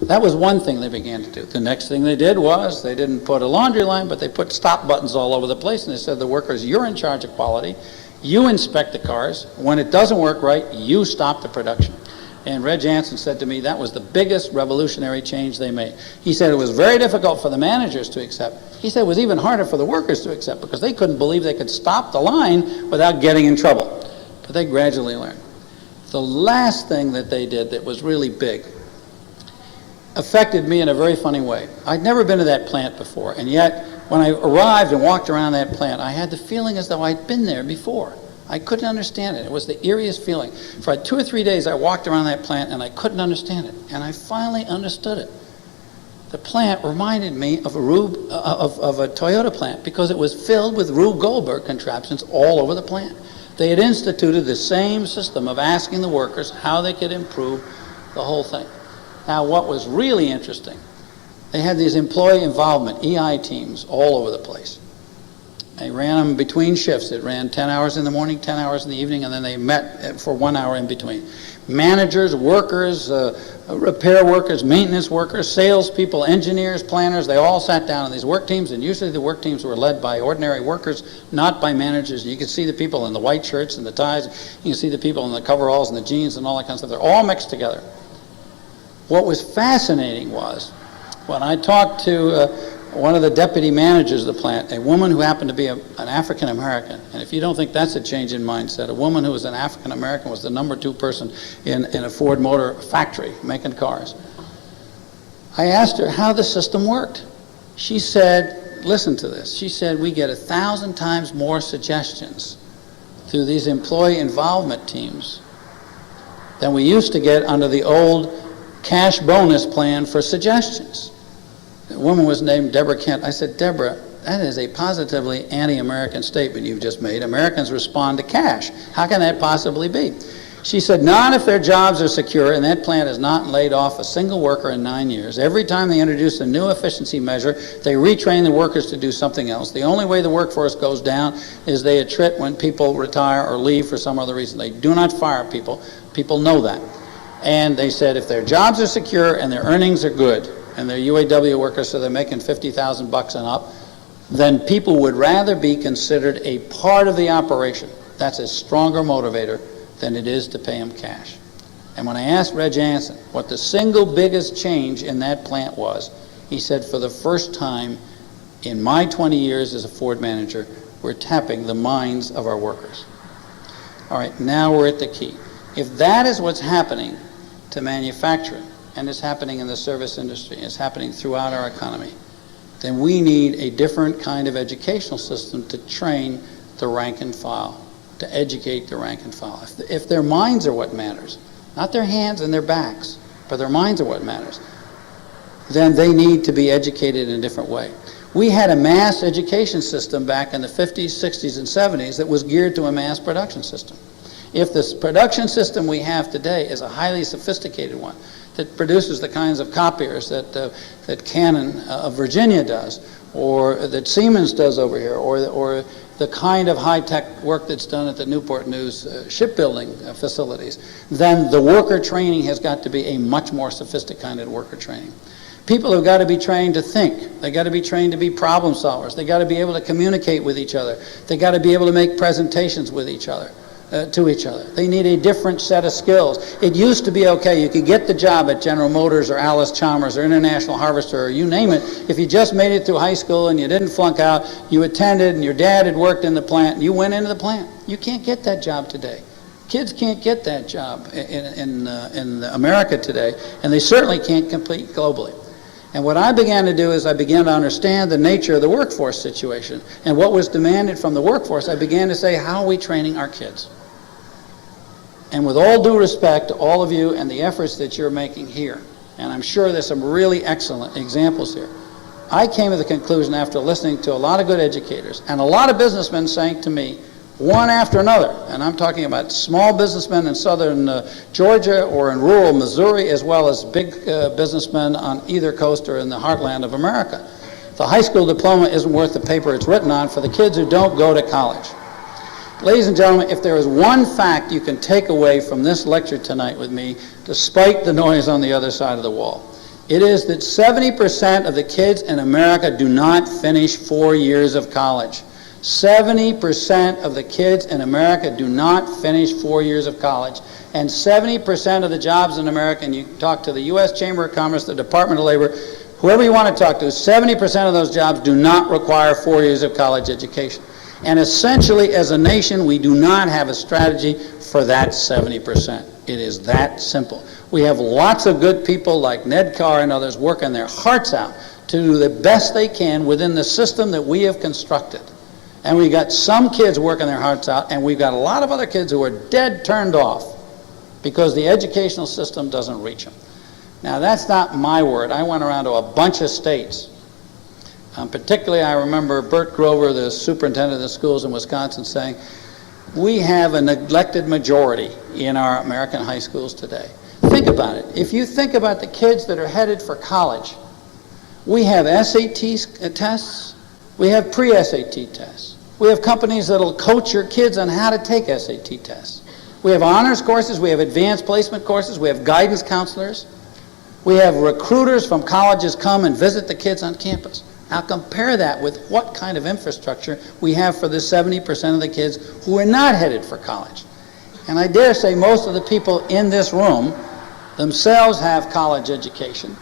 That was one thing they began to do. The next thing they did was they didn't put a laundry line, but they put stop buttons all over the place, and they said, the workers, you're in charge of quality. You inspect the cars. When it doesn't work right, you stop the production. And Red Jansen said to me that was the biggest revolutionary change they made. He said it was very difficult for the managers to accept. He said it was even harder for the workers to accept because they couldn't believe they could stop the line without getting in trouble. But they gradually learned. The last thing that they did that was really big affected me in a very funny way. I'd never been to that plant before, and yet when I arrived and walked around that plant, I had the feeling as though I'd been there before. I couldn't understand it. It was the eeriest feeling. For 2 or 3 days, I walked around that plant and I couldn't understand it. And I finally understood it. The plant reminded me of a Toyota plant because it was filled with Rube Goldberg contraptions all over the plant. They had instituted the same system of asking the workers how they could improve the whole thing. Now, what was really interesting, they had these employee involvement, EI teams, all over the place. They ran them between shifts. It ran 10 hours in the morning, 10 hours in the evening, and then they met for 1 hour in between. Managers, workers, repair workers, maintenance workers, salespeople, engineers, planners, they all sat down in these work teams, and usually the work teams were led by ordinary workers, not by managers. You could see the people in the white shirts and the ties. You can see the people in the coveralls and the jeans and all that kind of stuff. They're all mixed together. What was fascinating was when I talked to one of the deputy managers of the plant, a woman who happened to be an African American, and if you don't think that's a change in mindset, a woman who was an African American was the #2 person in a Ford Motor factory making cars. I asked her how the system worked. She said, listen to this, she said, we get 1,000 times more suggestions through these employee involvement teams than we used to get under the old cash bonus plan for suggestions. The woman was named Deborah Kent. I said, Deborah, that is a positively anti-American statement you've just made. Americans respond to cash. How can that possibly be? She said, not if their jobs are secure, and that plant has not laid off a single worker in 9 years. Every time they introduce a new efficiency measure, they retrain the workers to do something else. The only way the workforce goes down is they attrit when people retire or leave for some other reason. They do not fire people. People know that. And they said if their jobs are secure and their earnings are good, and they're UAW workers, so they're making $50,000 and up, then people would rather be considered a part of the operation. That's a stronger motivator than it is to pay them cash. And when I asked Red Jansen what the single biggest change in that plant was, he said, for the first time in my 20 years as a Ford manager, we're tapping the minds of our workers. All right, now we're at the key. If that is what's happening to manufacturing, and it's happening in the service industry, it's happening throughout our economy, then we need a different kind of educational system to train the rank and file, to educate the rank and file. If their minds are what matters, not their hands and their backs, but their minds are what matters, then they need to be educated in a different way. We had a mass education system back in the 50s, 60s, and 70s that was geared to a mass production system. If this production system we have today is a highly sophisticated one that produces the kinds of copiers that Canon of Virginia does, or that Siemens does over here, or the kind of high-tech work that's done at the Newport News shipbuilding facilities, then the worker training has got to be a much more sophisticated worker training. People have got to be trained to think. They've got to be trained to be problem solvers. They've got to be able to communicate with each other. They've got to be able to make presentations with each other. To each other. They need a different set of skills. It used to be okay, you could get the job at General Motors or Alice Chalmers or International Harvester or you name it. If you just made it through high school and you didn't flunk out, you attended and your dad had worked in the plant and you went into the plant. You can't get that job today. Kids can't get that job in America today, and they certainly can't compete globally. And what I began to do is I began to understand the nature of the workforce situation and what was demanded from the workforce. I began to say, how are we training our kids? And with all due respect to all of you and the efforts that you're making here, and I'm sure there's some really excellent examples here, I came to the conclusion after listening to a lot of good educators and a lot of businessmen saying to me, one after another, and I'm talking about small businessmen in southern Georgia or in rural Missouri, as well as big businessmen on either coast or in the heartland of America. The high school diploma isn't worth the paper it's written on for the kids who don't go to college. Ladies and gentlemen, if there is one fact you can take away from this lecture tonight with me, despite the noise on the other side of the wall, it is that 70% of the kids in America do not finish 4 years of college. 70% of the kids in America do not finish 4 years of college. And 70% of the jobs in America, and you talk to the U.S. Chamber of Commerce, the Department of Labor, whoever you want to talk to, 70% of those jobs do not require 4 years of college education. And essentially, as a nation, we do not have a strategy for that 70%. It is that simple. We have lots of good people like Ned Carr and others working their hearts out to do the best they can within the system that we have constructed. And we got some kids working their hearts out, and we've got a lot of other kids who are dead turned off because the educational system doesn't reach them. Now, that's not my word. I went around to a bunch of states. Particularly, I remember Bert Grover, the superintendent of the schools in Wisconsin, saying, we have a neglected majority in our American high schools today. Think about it. If you think about the kids that are headed for college, we have SAT tests, we have pre-SAT tests. We have companies that will coach your kids on how to take SAT tests. We have honors courses, we have advanced placement courses, we have guidance counselors. We have recruiters from colleges come and visit the kids on campus. Now compare that with what kind of infrastructure we have for the 70% of the kids who are not headed for college. And I dare say most of the people in this room themselves have college education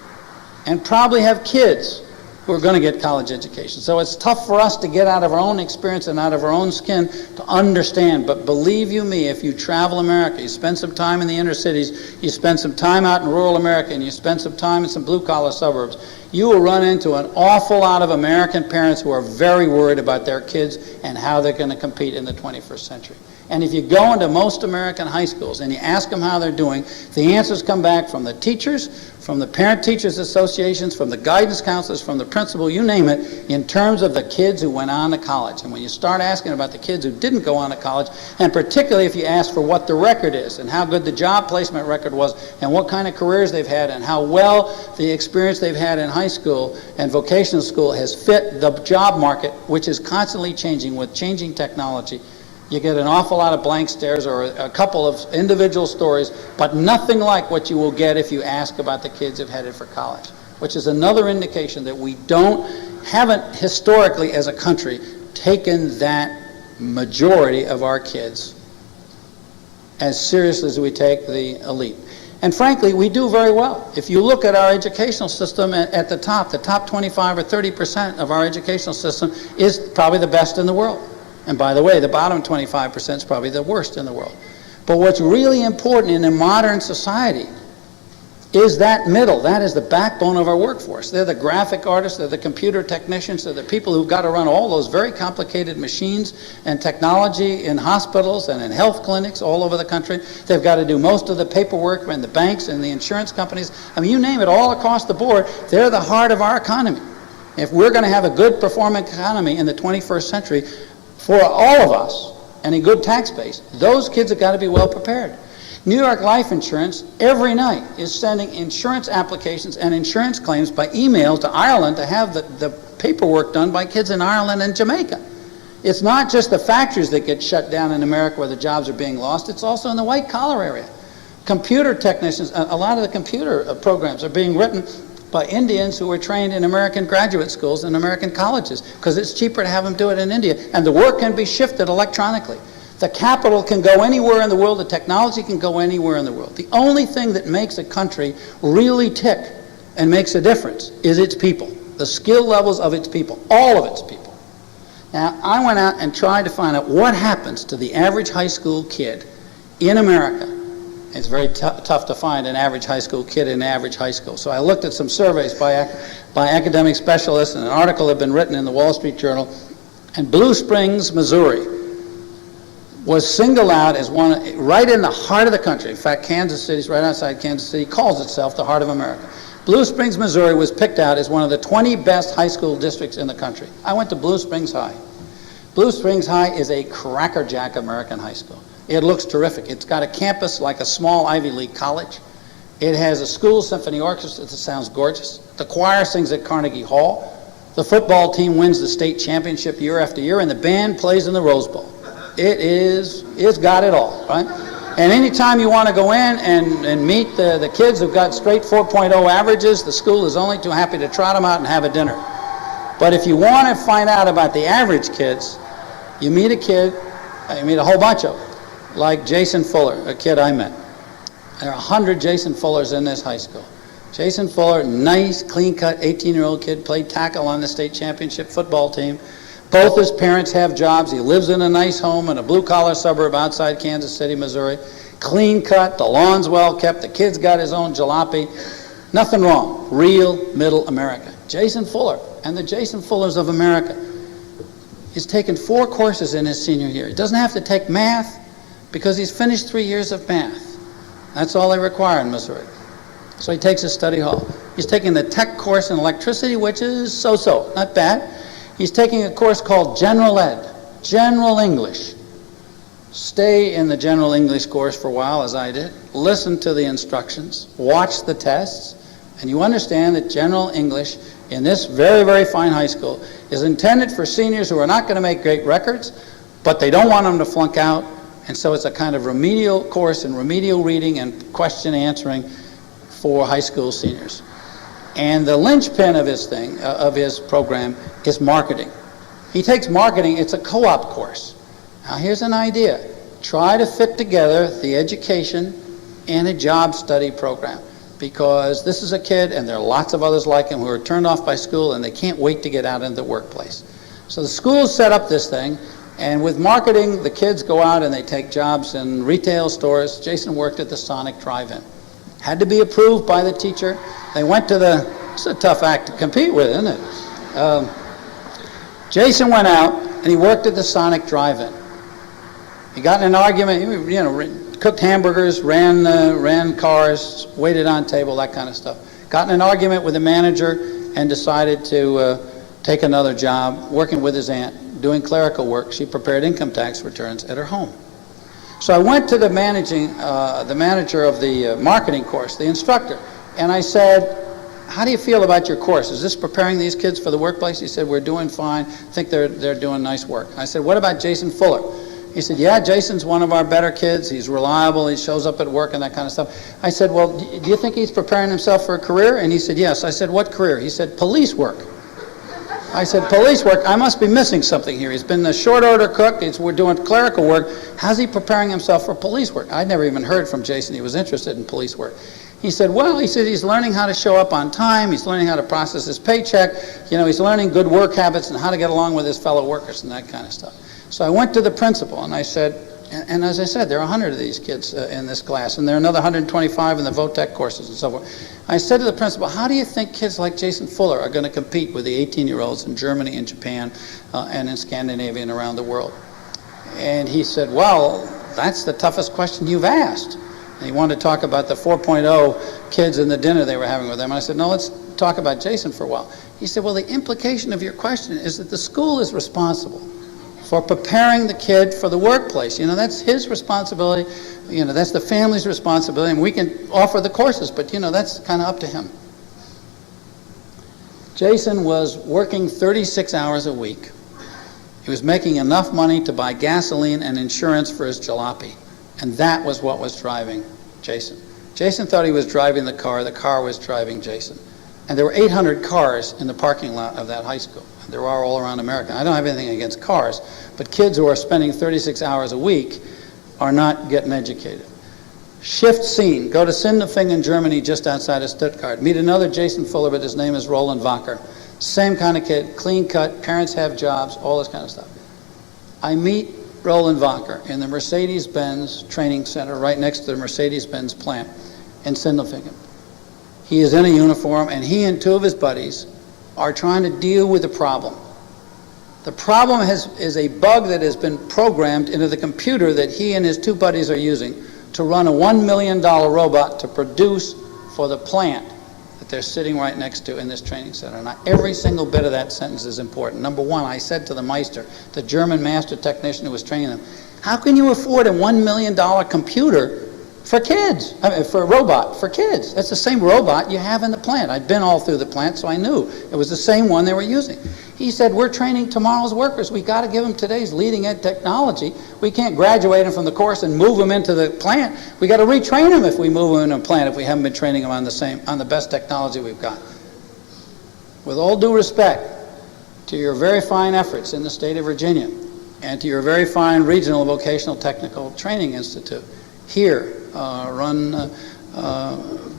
and probably have kids who are going to get college education. So it's tough for us to get out of our own experience and out of our own skin to understand. But believe you me, if you travel America, you spend some time in the inner cities, you spend some time out in rural America, and you spend some time in some blue-collar suburbs, you will run into an awful lot of American parents who are very worried about their kids and how they're going to compete in the 21st century. And if you go into most American high schools and you ask them how they're doing, the answers come back from the teachers, from the parent-teachers associations, from the guidance counselors, from the principal, you name it, in terms of the kids who went on to college. And when you start asking about the kids who didn't go on to college, and particularly if you ask for what the record is and how good the job placement record was and what kind of careers they've had and how well the experience they've had in high school and vocational school has fit the job market, which is constantly changing with changing technology, you get an awful lot of blank stares or a couple of individual stories, but nothing like what you will get if you ask about the kids who've headed for college, which is another indication that we haven't historically as a country taken that majority of our kids as seriously as we take the elite. And frankly, we do very well. If you look at our educational system at the top 25 or 30% of our educational system is probably the best in the world. And by the way, the bottom 25% is probably the worst in the world. But what's really important in a modern society is that middle. That is the backbone of our workforce. They're the graphic artists, they're the computer technicians, they're the people who've got to run all those very complicated machines and technology in hospitals and in health clinics all over the country. They've got to do most of the paperwork in the banks and the insurance companies. I mean, you name it, all across the board, they're the heart of our economy. If we're going to have a good performing economy in the 21st century, for all of us, and a good tax base, those kids have got to be well prepared. New York Life Insurance every night is sending insurance applications and insurance claims by email to Ireland to have the paperwork done by kids in Ireland and Jamaica. It's not just the factories that get shut down in America where the jobs are being lost, it's also in the white collar area. Computer technicians, a lot of the computer programs are being written by Indians who were trained in American graduate schools and American colleges because it's cheaper to have them do it in India. And the work can be shifted electronically. The capital can go anywhere in the world. The technology can go anywhere in the world. The only thing that makes a country really tick and makes a difference is its people, the skill levels of its people, all of its people. Now, I went out and tried to find out what happens to the average high school kid in America. It's very tough to find an average high school kid in an average high school. So I looked at some surveys by academic specialists, and an article had been written in the Wall Street Journal. And Blue Springs, Missouri, was singled out as one right in the heart of the country. In fact, Kansas City's right outside Kansas City, calls itself the heart of America. Blue Springs, Missouri was picked out as one of the 20 best high school districts in the country. I went to Blue Springs High. Blue Springs High is a crackerjack American high school. It looks terrific. It's got a campus like a small Ivy League college. It has a school symphony orchestra that sounds gorgeous. The choir sings at Carnegie Hall. The football team wins the state championship year after year, and the band plays in the Rose Bowl. It's got it all, right? And anytime you want to go in and meet the kids who've got straight 4.0 averages, the school is only too happy to trot them out and have a dinner. But if you want to find out about the average kids, You meet a kid, you meet a whole bunch of them, like Jason Fuller, a kid I met. There are 100 Jason Fullers in this high school. Jason Fuller, nice, clean-cut, 18-year-old kid, played tackle on the state championship football team. Both his parents have jobs. He lives in a nice home in a blue-collar suburb outside Kansas City, Missouri. Clean-cut, the lawn's well-kept, the kid's got his own jalopy. Nothing wrong. Real middle America. Jason Fuller and the Jason Fullers of America. He's taken 4 courses in his senior year. He doesn't have to take math because he's finished 3 years of math. That's all they require in Missouri. So he takes a study hall. He's taking the tech course in electricity, which is so-so, not bad. He's taking a course called General Ed, General English. Stay in the General English course for a while, as I did. Listen to the instructions, watch the tests, and you understand that General English in this very, very fine high school is intended for seniors who are not going to make great records, but they don't want them to flunk out, and so it's a kind of remedial course in remedial reading and question answering for high school seniors. And the linchpin of his thing, of his program, is marketing. He takes marketing, it's a co-op course. Now here's an idea. Try to fit together the education and a job study program, because this is a kid, and there are lots of others like him, who are turned off by school and they can't wait to get out into the workplace. So the schools set up this thing, and with marketing, the kids go out and they take jobs in retail stores. Jason worked at the Sonic Drive-In. Had to be approved by the teacher. They went to the, it's a tough act to compete with, isn't it? Jason went out and he worked at the Sonic Drive-In. He got in an argument, cooked hamburgers, ran cars, waited on table, that kind of stuff. Got in an argument with the manager and decided to take another job, working with his aunt, doing clerical work. She prepared income tax returns at her home. So I went to the manager of the marketing course, the instructor, and I said, how do you feel about your course? Is this preparing these kids for the workplace? He said, we're doing fine. I think they're doing nice work. I said, what about Jason Fuller? He said, yeah, Jason's one of our better kids. He's reliable. He shows up at work and that kind of stuff. I said, well, do you think he's preparing himself for a career? And he said, yes. I said, what career? He said, police work. I said, police work? I must be missing something here. He's been a short order cook. We're doing clerical work. How's he preparing himself for police work? I'd never even heard from Jason he was interested in police work. He said, well, he said he's learning how to show up on time. He's learning how to process his paycheck. He's learning good work habits and how to get along with his fellow workers and that kind of stuff. So I went to the principal and I said, and as I said, there are 100 of these kids in this class, and there are another 125 in the VOTEC courses and so forth. I said to the principal, how do you think kids like Jason Fuller are going to compete with the 18-year-olds in Germany and Japan and in Scandinavia and around the world? And he said, well, that's the toughest question you've asked. And he wanted to talk about the 4.0 kids in the dinner they were having with them. And I said, no, let's talk about Jason for a while. He said, well, the implication of your question is that the school is responsible for preparing the kid for the workplace. That's his responsibility. That's the family's responsibility, and we can offer the courses, but that's kind of up to him. Jason was working 36 hours a week. He was making enough money to buy gasoline and insurance for his jalopy, and that was what was driving Jason. Jason thought he was driving the car was driving Jason. And there were 800 cars in the parking lot of that high school. There are all around America. I don't have anything against cars, but kids who are spending 36 hours a week are not getting educated. Shift scene. Go to Sindelfingen, Germany, just outside of Stuttgart. Meet another Jason Fuller, but his name is Roland Wacker. Same kind of kid, clean cut, parents have jobs, all this kind of stuff. I meet Roland Wacker in the Mercedes-Benz training center right next to the Mercedes-Benz plant in Sindelfingen. He is in a uniform, and he and 2 of his buddies are trying to deal with the problem. The problem is a bug that has been programmed into the computer that he and his 2 buddies are using to run a $1 million robot to produce for the plant that they're sitting right next to in this training center. Now, every single bit of that sentence is important. Number one, I said to the Meister, the German master technician who was training them, how can you afford a $1 million computer for kids? For a robot, for kids. That's the same robot you have in the plant. I'd been all through the plant, so I knew it was the same one they were using. He said, we're training tomorrow's workers. We got to give them today's leading edge technology. We can't graduate them from the course and move them into the plant. We got to retrain them if we move them in a plant, if we haven't been training them on the best technology we've got. With all due respect to your very fine efforts in the state of Virginia and to your very fine regional vocational technical training institute here, run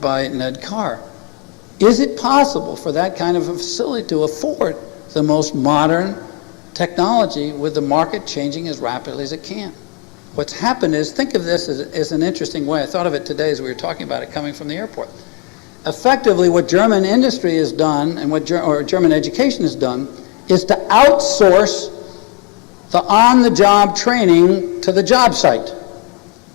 by Ned Carr. Is it possible for that kind of a facility to afford the most modern technology with the market changing as rapidly as it can? What's happened is, think of this as an interesting way. I thought of it today as we were talking about it coming from the airport. Effectively, what German industry has done and what German education has done is to outsource the on-the-job training to the job site.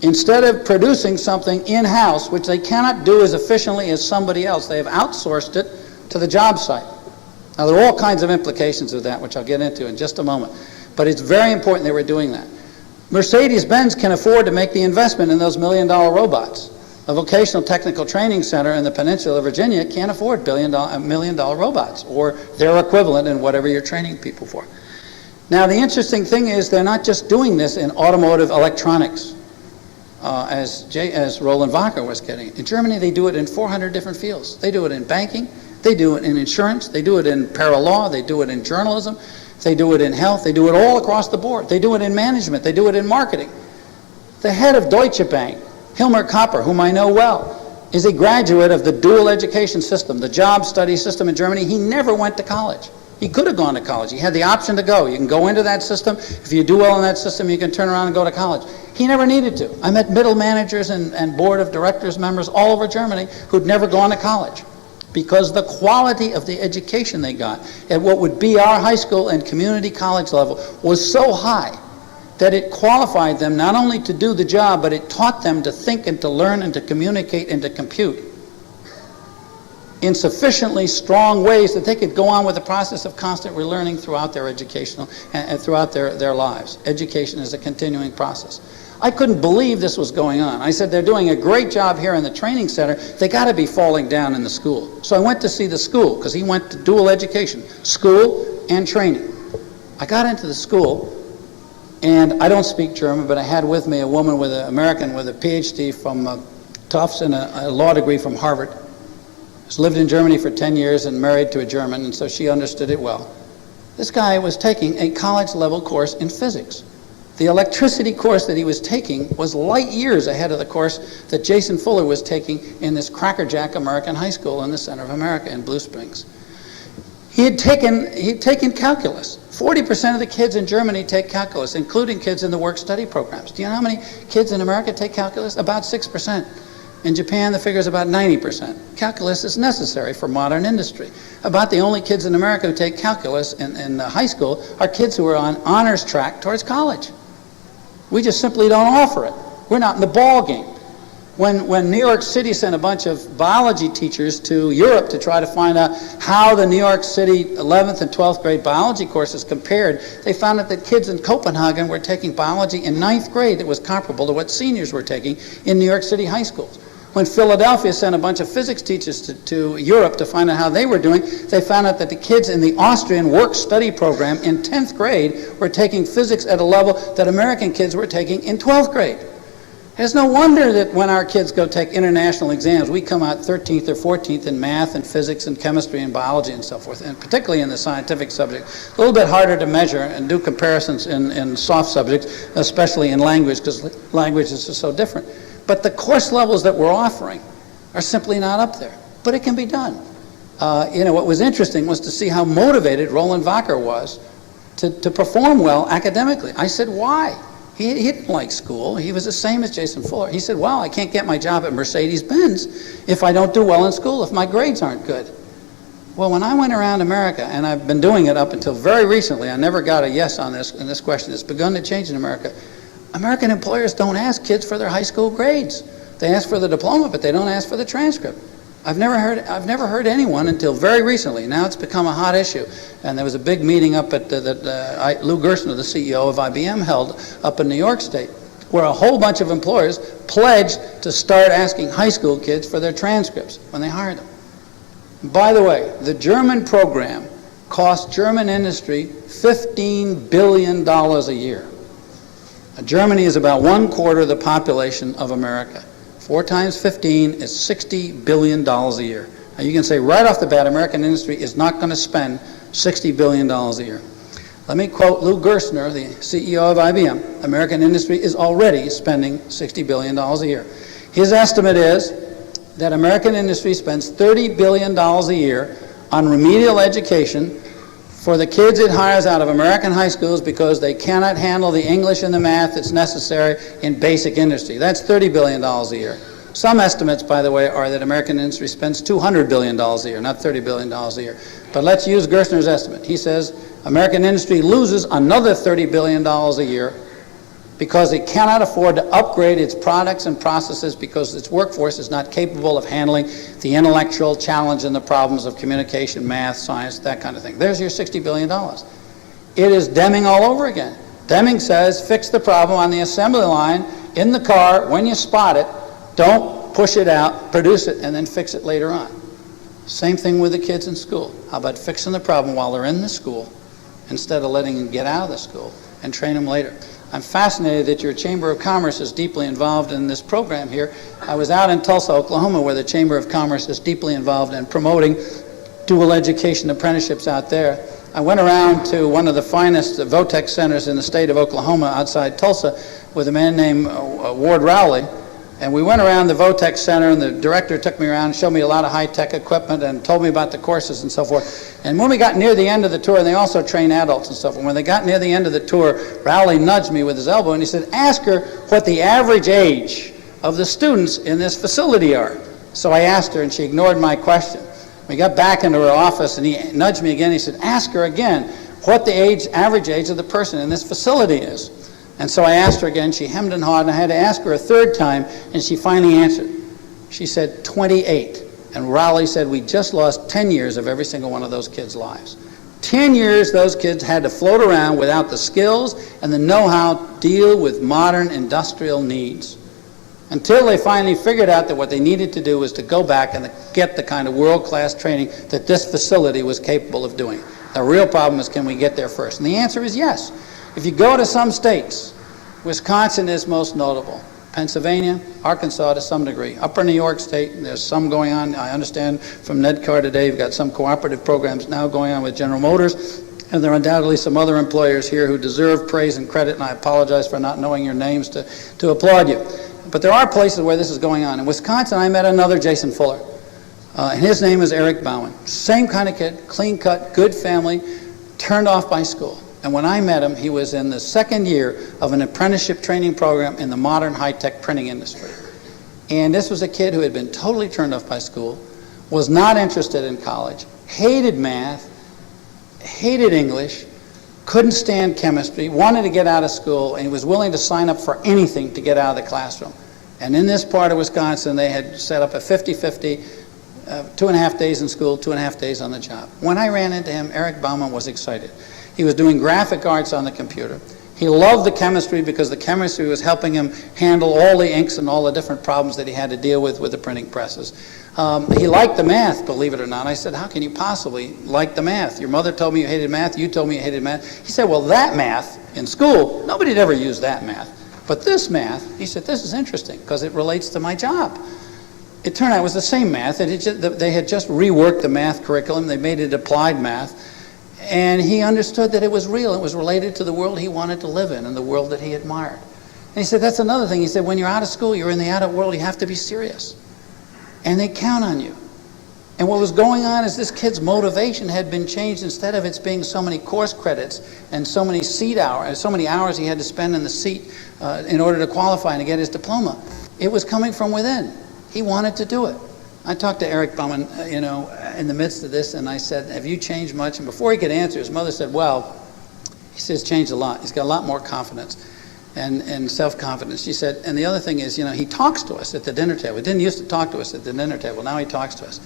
Instead of producing something in-house, which they cannot do as efficiently as somebody else, they have outsourced it to the job site. Now, there are all kinds of implications of that, which I'll get into in just a moment. But it's very important that we're doing that. Mercedes-Benz can afford to make the investment in those million-dollar robots. A vocational technical training center in the peninsula of Virginia can't afford million-dollar robots, or their equivalent in whatever you're training people for. Now, the interesting thing is they're not just doing this in automotive electronics, as Roland Wacker was getting. In Germany, they do it in 400 different fields. They do it in banking, they do it in insurance, they do it in paralaw, they do it in journalism, they do it in health, they do it all across the board. They do it in management, they do it in marketing. The head of Deutsche Bank, Hilmar Kopper, whom I know well, is a graduate of the dual education system, the job study system in Germany. He never went to college. He could have gone to college. He had the option to go. You can go into that system. If you do well in that system, you can turn around and go to college. He never needed to. I met middle managers and board of directors members all over Germany who'd never gone to college, because the quality of the education they got at what would be our high school and community college level was so high that it qualified them not only to do the job, but it taught them to think and to learn and to communicate and to compute in sufficiently strong ways that they could go on with the process of constant relearning throughout their educational and throughout their lives. Education is a continuing process. I couldn't believe this was going on. I said, they're doing a great job here in the training center. They got to be falling down in the school. So I went to see the school, because he went to dual education, school and training. I got into the school, and I don't speak German, but I had with me a woman with an American with a PhD from Tufts and a law degree from Harvard. She's lived in Germany for 10 years and married to a German, and so she understood it well. This guy was taking a college-level course in physics. The electricity course that he was taking was light years ahead of the course that Jason Fuller was taking in this crackerjack American high school in the center of America in Blue Springs. He had taken calculus. 40% of the kids in Germany take calculus, including kids in the work-study programs. Do you know how many kids in America take calculus? About 6%. In Japan, the figure is about 90%. Calculus is necessary for modern industry. About the only kids in America who take calculus in high school are kids who are on honors track towards college. We just simply don't offer it. We're not in the ball game. When New York City sent a bunch of biology teachers to Europe to try to find out how the New York City 11th and 12th grade biology courses compared, they found out that kids in Copenhagen were taking biology in 9th grade that was comparable to what seniors were taking in New York City high schools. When Philadelphia sent a bunch of physics teachers to Europe to find out how they were doing, they found out that the kids in the Austrian work-study program in 10th grade were taking physics at a level that American kids were taking in 12th grade. It's no wonder that when our kids go take international exams, we come out 13th or 14th in math and physics and chemistry and biology and so forth, and particularly in the scientific subject. A little bit harder to measure and do comparisons in soft subjects, especially in language, because language is just so different. But the course levels that we're offering are simply not up there. But it can be done. What was interesting was to see how motivated Roland Wacker was to perform well academically. I said, why? He didn't like school. He was the same as Jason Fuller. He said, well, I can't get my job at Mercedes-Benz if I don't do well in school, if my grades aren't good. Well, when I went around America, and I've been doing it up until very recently, I never got a yes on this, and this question has begun to change in America. American employers don't ask kids for their high school grades. They ask for the diploma, but they don't ask for the transcript. I've never heard anyone until very recently. Now it's become a hot issue. And there was a big meeting up at Lou Gerstner, the CEO of IBM, held up in New York State, where a whole bunch of employers pledged to start asking high school kids for their transcripts when they hire them. By the way, the German program cost German industry $15 billion a year. Germany is about 1/4 of the population of America. 4 times 15 is $60 billion a year. Now you can say right off the bat, American industry is not going to spend $60 billion a year. Let me quote Lou Gerstner, the CEO of IBM. American industry is already spending $60 billion a year. His estimate is that American industry spends $30 billion a year on remedial education for the kids it hires out of American high schools because they cannot handle the English and the math that's necessary in basic industry. That's $30 billion a year. Some estimates, by the way, are that American industry spends $200 billion a year, not $30 billion a year. But let's use Gerstner's estimate. He says American industry loses another $30 billion a year because it cannot afford to upgrade its products and processes because its workforce is not capable of handling the intellectual challenge and the problems of communication, math, science, that kind of thing. There's your $60 billion. It is Deming all over again. Deming says fix the problem on the assembly line in the car when you spot it. Don't push it out, produce it, and then fix it later on. Same thing with the kids in school. How about fixing the problem while they're in the school instead of letting them get out of the school and train them later? I'm fascinated that your Chamber of Commerce is deeply involved in this program here. I was out in Tulsa, Oklahoma, where the Chamber of Commerce is deeply involved in promoting dual education apprenticeships out there. I went around to one of the finest Votech centers in the state of Oklahoma outside Tulsa with a man named Ward Rowley. And we went around the Votech Center, and the director took me around and showed me a lot of high-tech equipment and told me about the courses and so forth. And when we got near the end of the tour, and they also train adults and stuff, and when they got near the end of the tour, Rowley nudged me with his elbow, and he said, ask her what the average age of the students in this facility are. So I asked her, and she ignored my question. We got back into her office, and he nudged me again. He said, ask her again what the average age of the person in this facility is. And so I asked her again. She hemmed and hawed, and I had to ask her a third time, and she finally answered. She said 28. And Rowley said, we just lost 10 years of every single one of those kids' lives. 10 years those kids had to float around without the skills and the know-how to deal with modern industrial needs until they finally figured out that what they needed to do was to go back and get the kind of world-class training that this facility was capable of doing. The real problem is, can we get there first? And the answer is yes. If you go to some states, Wisconsin is most notable. Pennsylvania, Arkansas to some degree. Upper New York State, there's some going on. I understand from Nedcar today, you've got some cooperative programs now going on with General Motors, and there are undoubtedly some other employers here who deserve praise and credit, and I apologize for not knowing your names to applaud you. But there are places where this is going on. In Wisconsin, I met another Jason Fuller, and his name is Eric Bauman. Same kind of kid, clean-cut, good family, turned off by school. And when I met him, he was in the second year of an apprenticeship training program in the modern high-tech printing industry. And this was a kid who had been totally turned off by school, was not interested in college, hated math, hated English, couldn't stand chemistry, wanted to get out of school, and he was willing to sign up for anything to get out of the classroom. And in this part of Wisconsin, they had set up a 50-50, 2.5 days in school, 2.5 days on the job. When I ran into him, Eric Bauman was excited. He was doing graphic arts on the computer. He loved the chemistry because the chemistry was helping him handle all the inks and all the different problems that he had to deal with the printing presses. He liked the math, believe it or not. I said, how can you possibly like the math? Your mother told me you hated math, you told me you hated math. He said, well, that math in school, nobody had ever used that math. But this math, he said, this is interesting because it relates to my job. It turned out it was the same math. They had just reworked the math curriculum. They made it applied math. And he understood that it was real. It was related to the world he wanted to live in and the world that he admired. And he said, that's another thing. He said, when you're out of school, you're in the adult world, you have to be serious. And they count on you. And what was going on is this kid's motivation had been changed. Instead of it being so many course credits and so many seat hours, so many hours he had to spend in the seat in order to qualify and to get his diploma, it was coming from within. He wanted to do it. I talked to Eric Bauman, in the midst of this, and I said, have you changed much? And before he could answer, his mother said, well, he says changed a lot. He's got a lot more confidence and self-confidence. She said, and the other thing is, he talks to us at the dinner table. He didn't used to talk to us at the dinner table. Now he talks to us.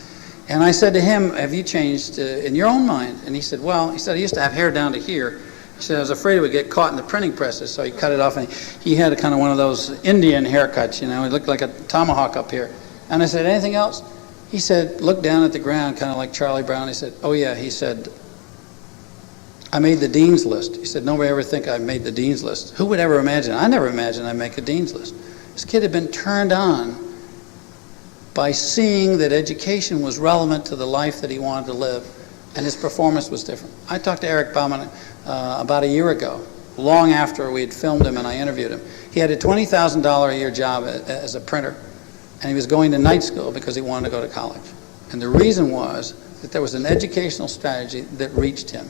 And I said to him, have you changed in your own mind? And he said, well, I used to have hair down to here. He said, I was afraid it would get caught in the printing presses, so he cut it off. And he had kind of one of those Indian haircuts, he looked like a tomahawk up here. And I said, anything else? He said, looked down at the ground, kind of like Charlie Brown. He said, oh yeah, he said, I made the dean's list. He said, nobody ever think I made the dean's list. Who would ever imagine? I never imagined I'd make a dean's list. This kid had been turned on by seeing that education was relevant to the life that he wanted to live. and his performance was different. I talked to Eric Bauman about a year ago, long after we had filmed him and I interviewed him. He had a $20,000 a year job as a printer, and he was going to night school because he wanted to go to college. And the reason was that there was an educational strategy that reached him.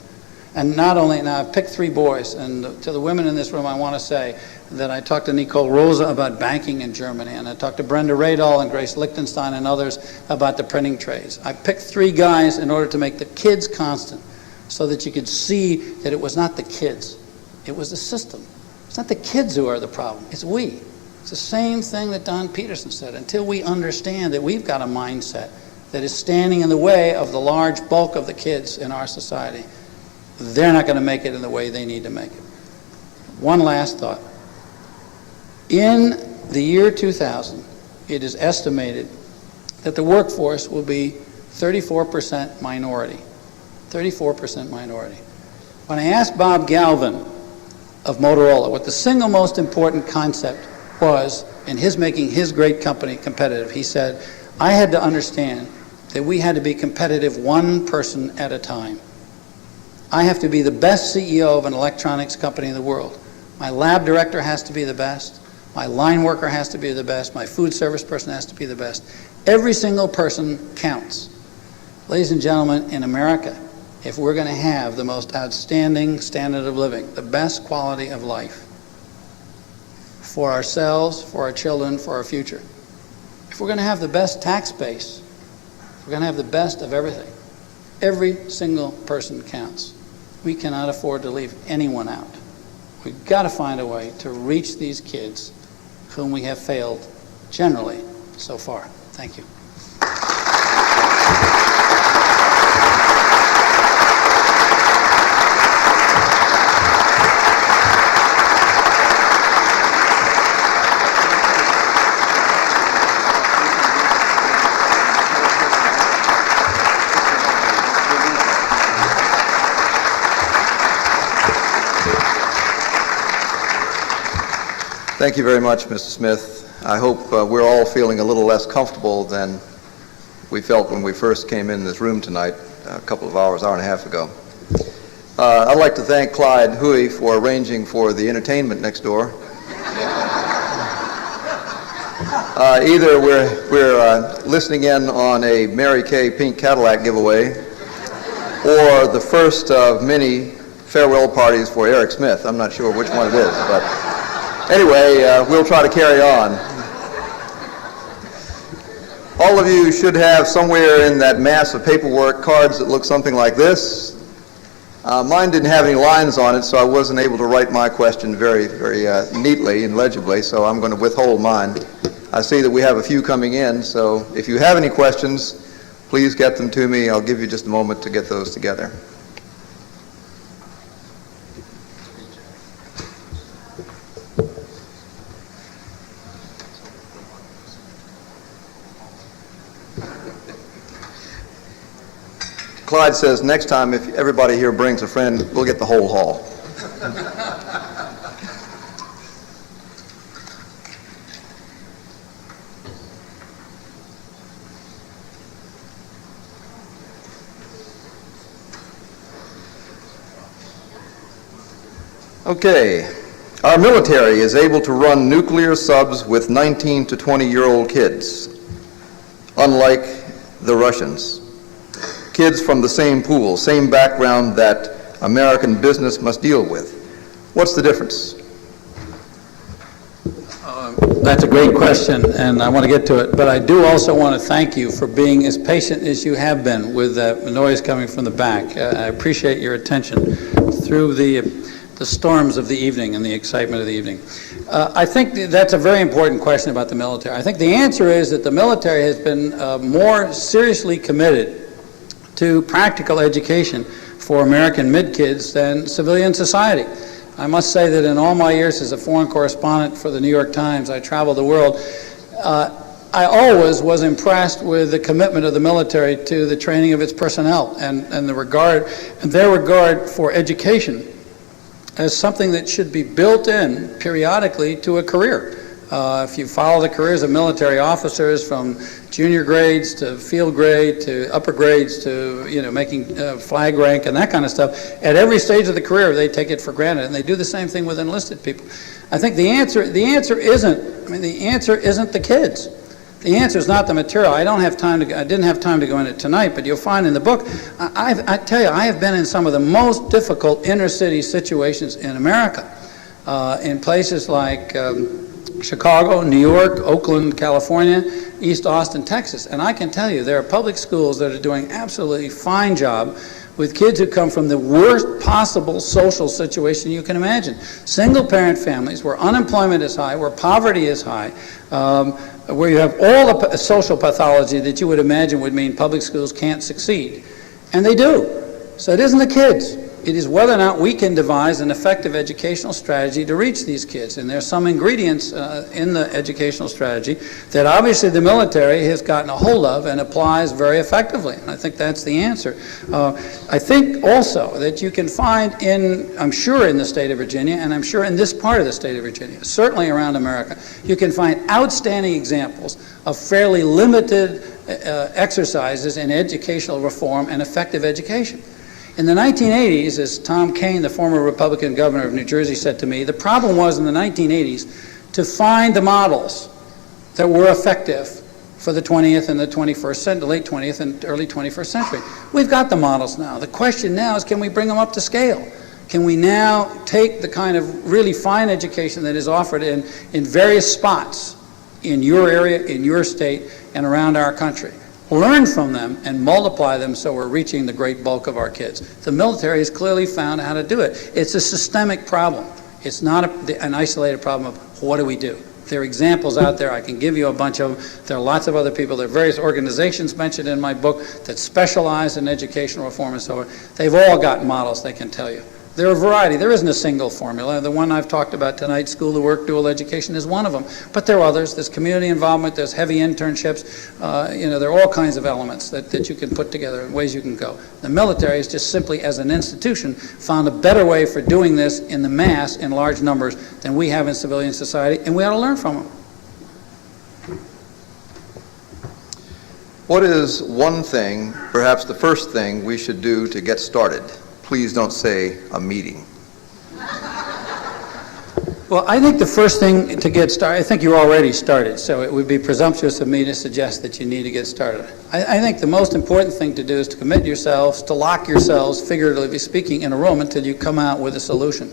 And not only, now I've picked 3 boys, and to the women in this room I want to say that I talked to Nicole Rosa about banking in Germany, and I talked to Brenda Radall and Grace Lichtenstein and others about the printing trades. I picked 3 guys in order to make the kids constant, so that you could see that it was not the kids, it was the system. It's not the kids who are the problem, it's we. It's the same thing that Don Peterson said. Until we understand that we've got a mindset that is standing in the way of the large bulk of the kids in our society, they're not going to make it in the way they need to make it. One last thought. In the year 2000, it is estimated that the workforce will be 34% minority. 34% minority. When I asked Bob Galvin of Motorola what the single most important concept was in his making his great company competitive, he said, I had to understand that we had to be competitive one person at a time. I have to be the best CEO of an electronics company in the world. My lab director has to be the best. My line worker has to be the best. My food service person has to be the best. Every single person counts. Ladies and gentlemen, in America, if we're going to have the most outstanding standard of living, the best quality of life for ourselves, for our children, for our future, if we're going to have the best tax base, if we're going to have the best of everything, every single person counts. We cannot afford to leave anyone out. We've got to find a way to reach these kids whom we have failed generally so far. Thank you. Thank you very much, Mr. Smith. I hope we're all feeling a little less comfortable than we felt when we first came in this room tonight, a couple of hours, hour and a half ago. I'd like to thank Clyde Huey for arranging for the entertainment next door. Either we're listening in on a Mary Kay pink Cadillac giveaway, or the first of many farewell parties for Eric Smith. I'm not sure which one it is, but anyway, we'll try to carry on. All of you should have somewhere in that mass of paperwork cards that look something like this. Mine didn't have any lines on it, so I wasn't able to write my question very neatly and legibly, so I'm going to withhold mine. I see that we have a few coming in, so if you have any questions, please get them to me. I'll give you just a moment to get those together. Clyde says next time if everybody here brings a friend, we'll get the whole hall. Okay, our military is able to run nuclear subs with 19 to 20-year-old kids, unlike the Russians. Kids from the same pool, same background that American business must deal with. What's the difference? That's a great question, and I want to get to it. But I do also want to thank you for being as patient as you have been with the noise coming from the back. I appreciate your attention through the storms of the evening and the excitement of the evening. I think that's a very important question about the military. I think the answer is that the military has been more seriously committed to practical education for American mid-kids than civilian society. I must say that in all my years as a foreign correspondent for the New York Times, I traveled the world, I always was impressed with the commitment of the military to the training of its personnel and their regard for education as something that should be built in periodically to a career. If you follow the careers of military officers from junior grades to field grade to upper grades to, making flag rank and that kind of stuff, at every stage of the career they take it for granted, and they do the same thing with enlisted people. I think the answer isn't the kids. The answer is not the material. I didn't have time to go into it tonight, but you'll find in the book, I tell you, I have been in some of the most difficult inner city situations in America, in places like Chicago, New York, Oakland, California, East Austin, Texas. And I can tell you, there are public schools that are doing absolutely fine job with kids who come from the worst possible social situation you can imagine. Single-parent families where unemployment is high, where poverty is high, where you have all the social pathology that you would imagine would mean public schools can't succeed. And they do. So it isn't the kids. It is whether or not we can devise an effective educational strategy to reach these kids. And there's some ingredients in the educational strategy that obviously the military has gotten a hold of and applies very effectively. And I think that's the answer. I think also that you can find I'm sure in the state of Virginia, and I'm sure in this part of the state of Virginia, certainly around America, you can find outstanding examples of fairly limited exercises in educational reform and effective education. In the 1980s, as Tom Kean, the former Republican governor of New Jersey, said to me, the problem was in the 1980s to find the models that were effective for the 20th and the 21st century, late 20th and early 21st century. We've got the models now. The question now is, can we bring them up to scale? Can we now take the kind of really fine education that is offered in various spots in your area, in your state, and around our country, learn from them and multiply them so we're reaching the great bulk of our kids? The military has clearly found how to do it. It's a systemic problem. It's not an isolated problem of what do we do. There are examples out there. I can give you a bunch of them. There are lots of other people. There are various organizations mentioned in my book that specialize in educational reform and so on. They've all got models they can tell you. There are a variety. There isn't a single formula. The one I've talked about tonight, school to work, dual education, is one of them. But there are others. There's community involvement. There's heavy internships. There are all kinds of elements that you can put together and ways you can go. The military is just simply, as an institution, found a better way for doing this in the mass, in large numbers, than we have in civilian society, and we ought to learn from them. What is one thing, perhaps the first thing, we should do to get started? Please don't say a meeting. Well, I think the first thing to get started, I think you already started, so it would be presumptuous of me to suggest that you need to get started. I think the most important thing to do is to commit yourselves, to lock yourselves, figuratively speaking, in a room until you come out with a solution.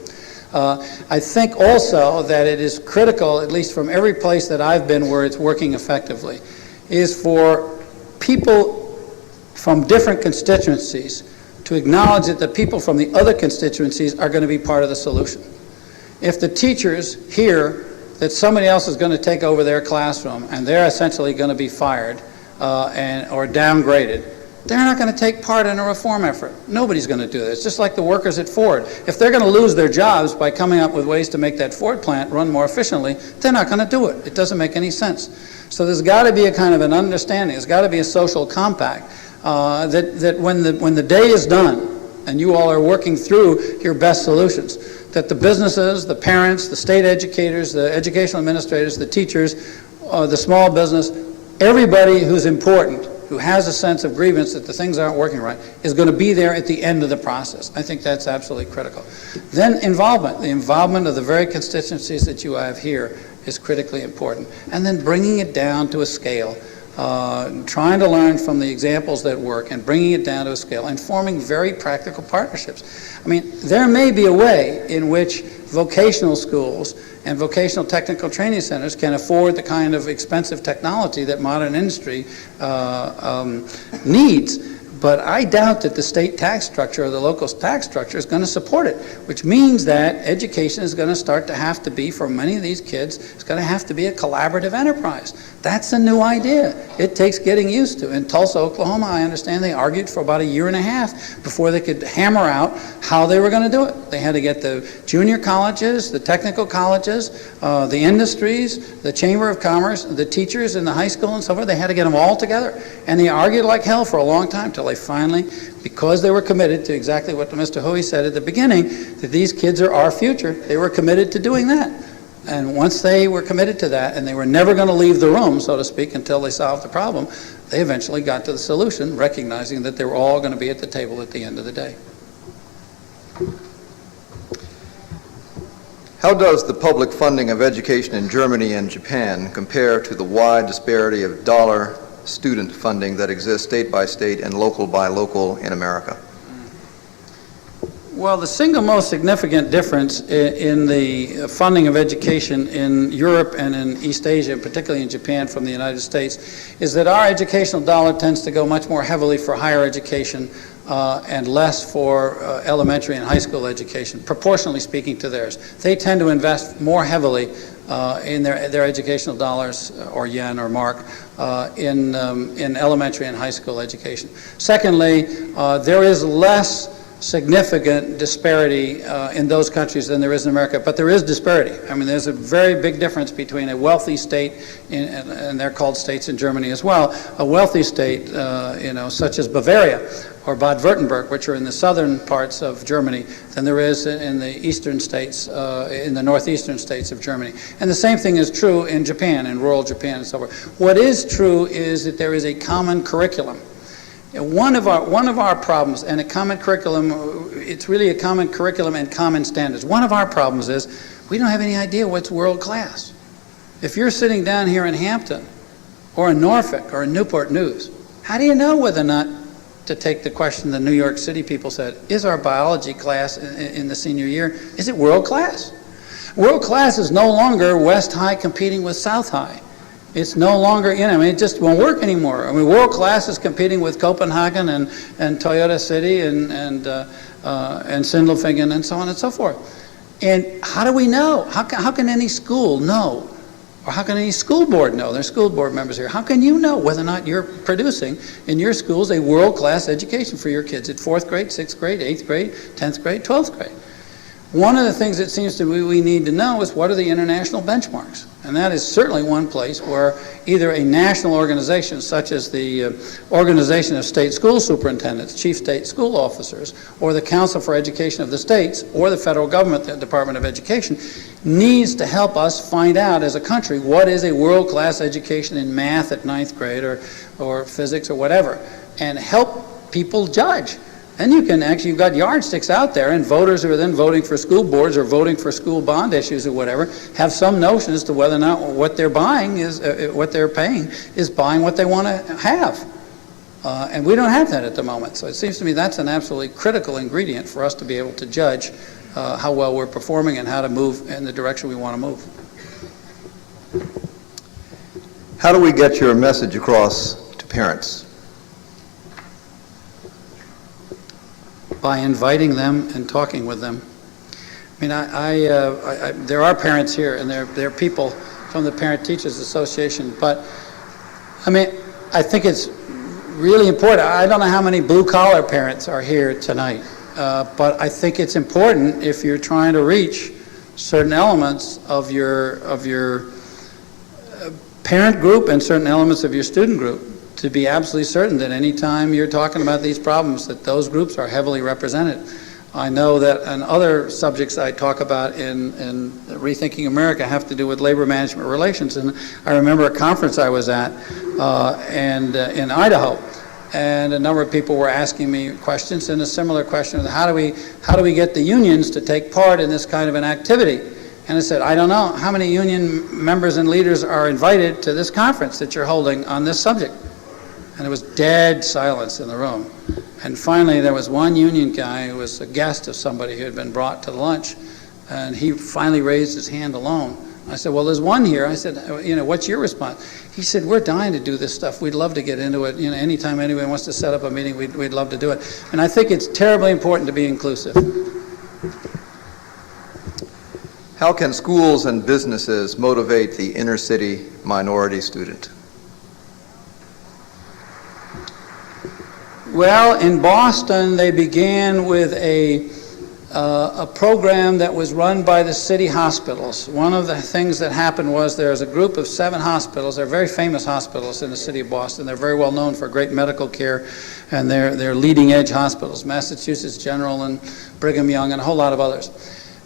I think also that it is critical, at least from every place that I've been where it's working effectively, is for people from different constituencies to acknowledge that the people from the other constituencies are going to be part of the solution. If the teachers hear that somebody else is going to take over their classroom and they're essentially going to be fired or downgraded, they're not going to take part in a reform effort. Nobody's going to do this. Just like the workers at Ford. If they're going to lose their jobs by coming up with ways to make that Ford plant run more efficiently, they're not going to do it. It doesn't make any sense. So there's got to be a kind of an understanding. There's got to be a social compact that when the day is done and you all are working through your best solutions, that the businesses, the parents, the state educators, the educational administrators, the teachers, the small business, everybody who's important, who has a sense of grievance that the things aren't working right, is going to be there at the end of the process. I think that's absolutely critical. Then involvement. The involvement of the very constituencies that you have here is critically important. And then bringing it down to a scale. Trying to learn from the examples that work and bringing it down to a scale and forming very practical partnerships. I mean, there may be a way in which vocational schools and vocational technical training centers can afford the kind of expensive technology that modern industry needs. But I doubt that the state tax structure or the local tax structure is going to support it, which means that education is going to start to have to be, for many of these kids, it's going to have to be a collaborative enterprise. That's a new idea. It takes getting used to. In Tulsa, Oklahoma, I understand they argued for about a year and a half before they could hammer out how they were going to do it. They had to get the junior colleges, the technical colleges, the industries, the Chamber of Commerce, the teachers in the high school and so forth. They had to get them all together. And they argued like hell for a long time till they finally, because they were committed to exactly what Mr. Hoey said at the beginning, that these kids are our future, they were committed to doing that. And once they were committed to that, and they were never going to leave the room, so to speak, until they solved the problem, they eventually got to the solution, recognizing that they were all going to be at the table at the end of the day. How does the public funding of education in Germany and Japan compare to the wide disparity of dollar student funding that exists state by state and local by local in America? Well, the single most significant difference in the funding of education in Europe and in East Asia, and particularly in Japan from the United States, is that our educational dollar tends to go much more heavily for higher education and less for elementary and high school education, proportionally speaking to theirs. They tend to invest more heavily in their educational dollars, or yen or mark, in elementary and high school education. Secondly, there is less significant disparity in those countries than there is in America, but there is disparity. I mean, there's a very big difference between a wealthy state, and they're called states in Germany as well, a wealthy state, such as Bavaria or Baden-Württemberg, which are in the southern parts of Germany, than there is in the eastern states, in the northeastern states of Germany. And the same thing is true in Japan, in rural Japan and so forth. What is true is that there is a common curriculum. One of our problems, and a common curriculum, it's really a common curriculum and common standards. One of our problems is we don't have any idea what's world class. If you're sitting down here in Hampton or in Norfolk or in Newport News, how do you know whether or not, to take the question the New York City people said, is our biology class in the senior year, is it world class? World class is no longer West High competing with South High. It's no longer, it just won't work anymore. I mean, world class is competing with Copenhagen and Toyota City and Sindelfingen and so on and so forth. And how do we know? How can any school know? Or how can any school board know? There's school board members here. How can you know whether or not you're producing in your schools a world-class education for your kids at 4th grade, 6th grade, 8th grade, 10th grade, 12th grade? One of the things it seems to me we need to know is what are the international benchmarks? And that is certainly one place where either a national organization, such as the Organization of State School Superintendents, Chief State School Officers, or the Council for Education of the States, or the federal government, the Department of Education, needs to help us find out as a country what is a world-class education in math at 9th grade or physics or whatever, and help people judge. And you can actually, you've got yardsticks out there, and voters who are then voting for school boards or voting for school bond issues or whatever have some notion as to whether or not what they're buying is, what they're paying is buying what they want to have. And we don't have that at the moment. So it seems to me that's an absolutely critical ingredient for us to be able to judge how well we're performing and how to move in the direction we want to move. How do we get your message across to parents? By inviting them and talking with them. I mean, there are parents here, and there are people from the Parent Teachers Association, but I mean, I think it's really important. I don't know how many blue-collar parents are here tonight, but I think it's important if you're trying to reach certain elements of your parent group and certain elements of your student group, to be absolutely certain that any time you're talking about these problems, that those groups are heavily represented. I know that and other subjects I talk about in Rethinking America have to do with labor management relations. And I remember a conference I was at in Idaho, and a number of people were asking me questions, and a similar question of how do we get the unions to take part in this kind of an activity? And I said, I don't know how many union members and leaders are invited to this conference that you're holding on this subject. And there was dead silence in the room. And finally, there was one union guy who was a guest of somebody who had been brought to lunch, and he finally raised his hand alone. I said, well, there's one here. I said, what's your response? He said, we're dying to do this stuff. We'd love to get into it. Anytime anyone wants to set up a meeting, we'd love to do it. And I think it's terribly important to be inclusive. How can schools and businesses motivate the inner city minority student? Well, in Boston, they began with a program that was run by the city hospitals. One of the things that happened was there's a group of 7 hospitals. They're very famous hospitals in the city of Boston. They're very well known for great medical care, and they're leading edge hospitals, Massachusetts General and Brigham Young and a whole lot of others.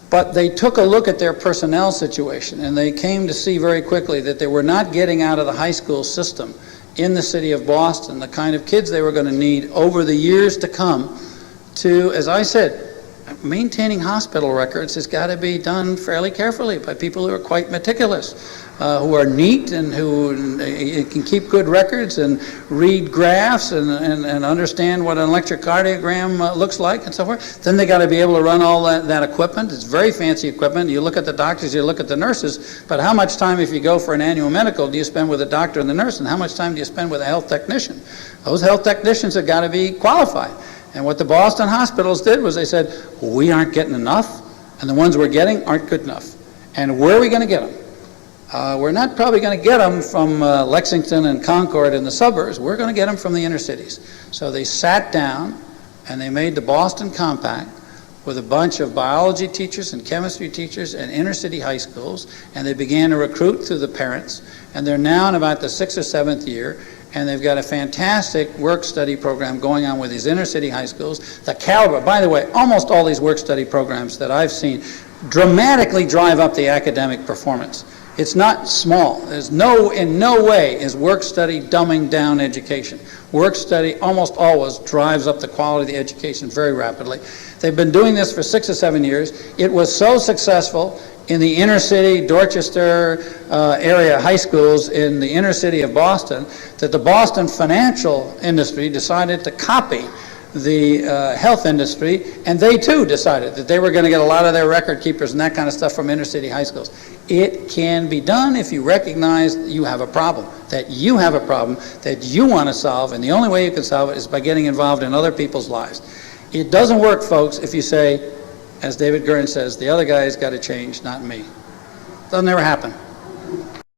But they took a look at their personnel situation, and they came to see very quickly that they were not getting out of the high school system in the city of Boston the kind of kids they were going to need over the years to come to, as I said, maintaining hospital records has got to be done fairly carefully by people who are quite meticulous, who are neat and who can keep good records and read graphs and understand what an electrocardiogram looks like and so forth. Then they got to be able to run all that equipment. It's very fancy equipment. You look at the doctors, you look at the nurses, but how much time, if you go for an annual medical, do you spend with a doctor and the nurse, and how much time do you spend with a health technician? Those health technicians have got to be qualified. And what the Boston hospitals did was they said, we aren't getting enough, and the ones we're getting aren't good enough. And where are we going to get them? We're not probably going to get them from Lexington and Concord in the suburbs. We're going to get them from the inner cities. So they sat down and they made the Boston Compact with a bunch of biology teachers and chemistry teachers and inner city high schools, and they began to recruit through the parents. And they're now in about the 6th or 7th year, and they've got a fantastic work-study program going on with these inner-city high schools. The caliber, by the way, almost all these work-study programs that I've seen dramatically drive up the academic performance. It's not small. In no way is work-study dumbing down education. Work-study almost always drives up the quality of the education very rapidly. They've been doing this for 6 or 7 years. It was so successful in the inner city, Dorchester area high schools in the inner city of Boston, that the Boston financial industry decided to copy the health industry, and they too decided that they were going to get a lot of their record keepers and that kind of stuff from inner city high schools. It can be done if you recognize that you have a problem, that you want to solve, and the only way you can solve it is by getting involved in other people's lives. It doesn't work, folks, if you say, as David Gurn says, the other guy's got to change, not me. Doesn't ever happen.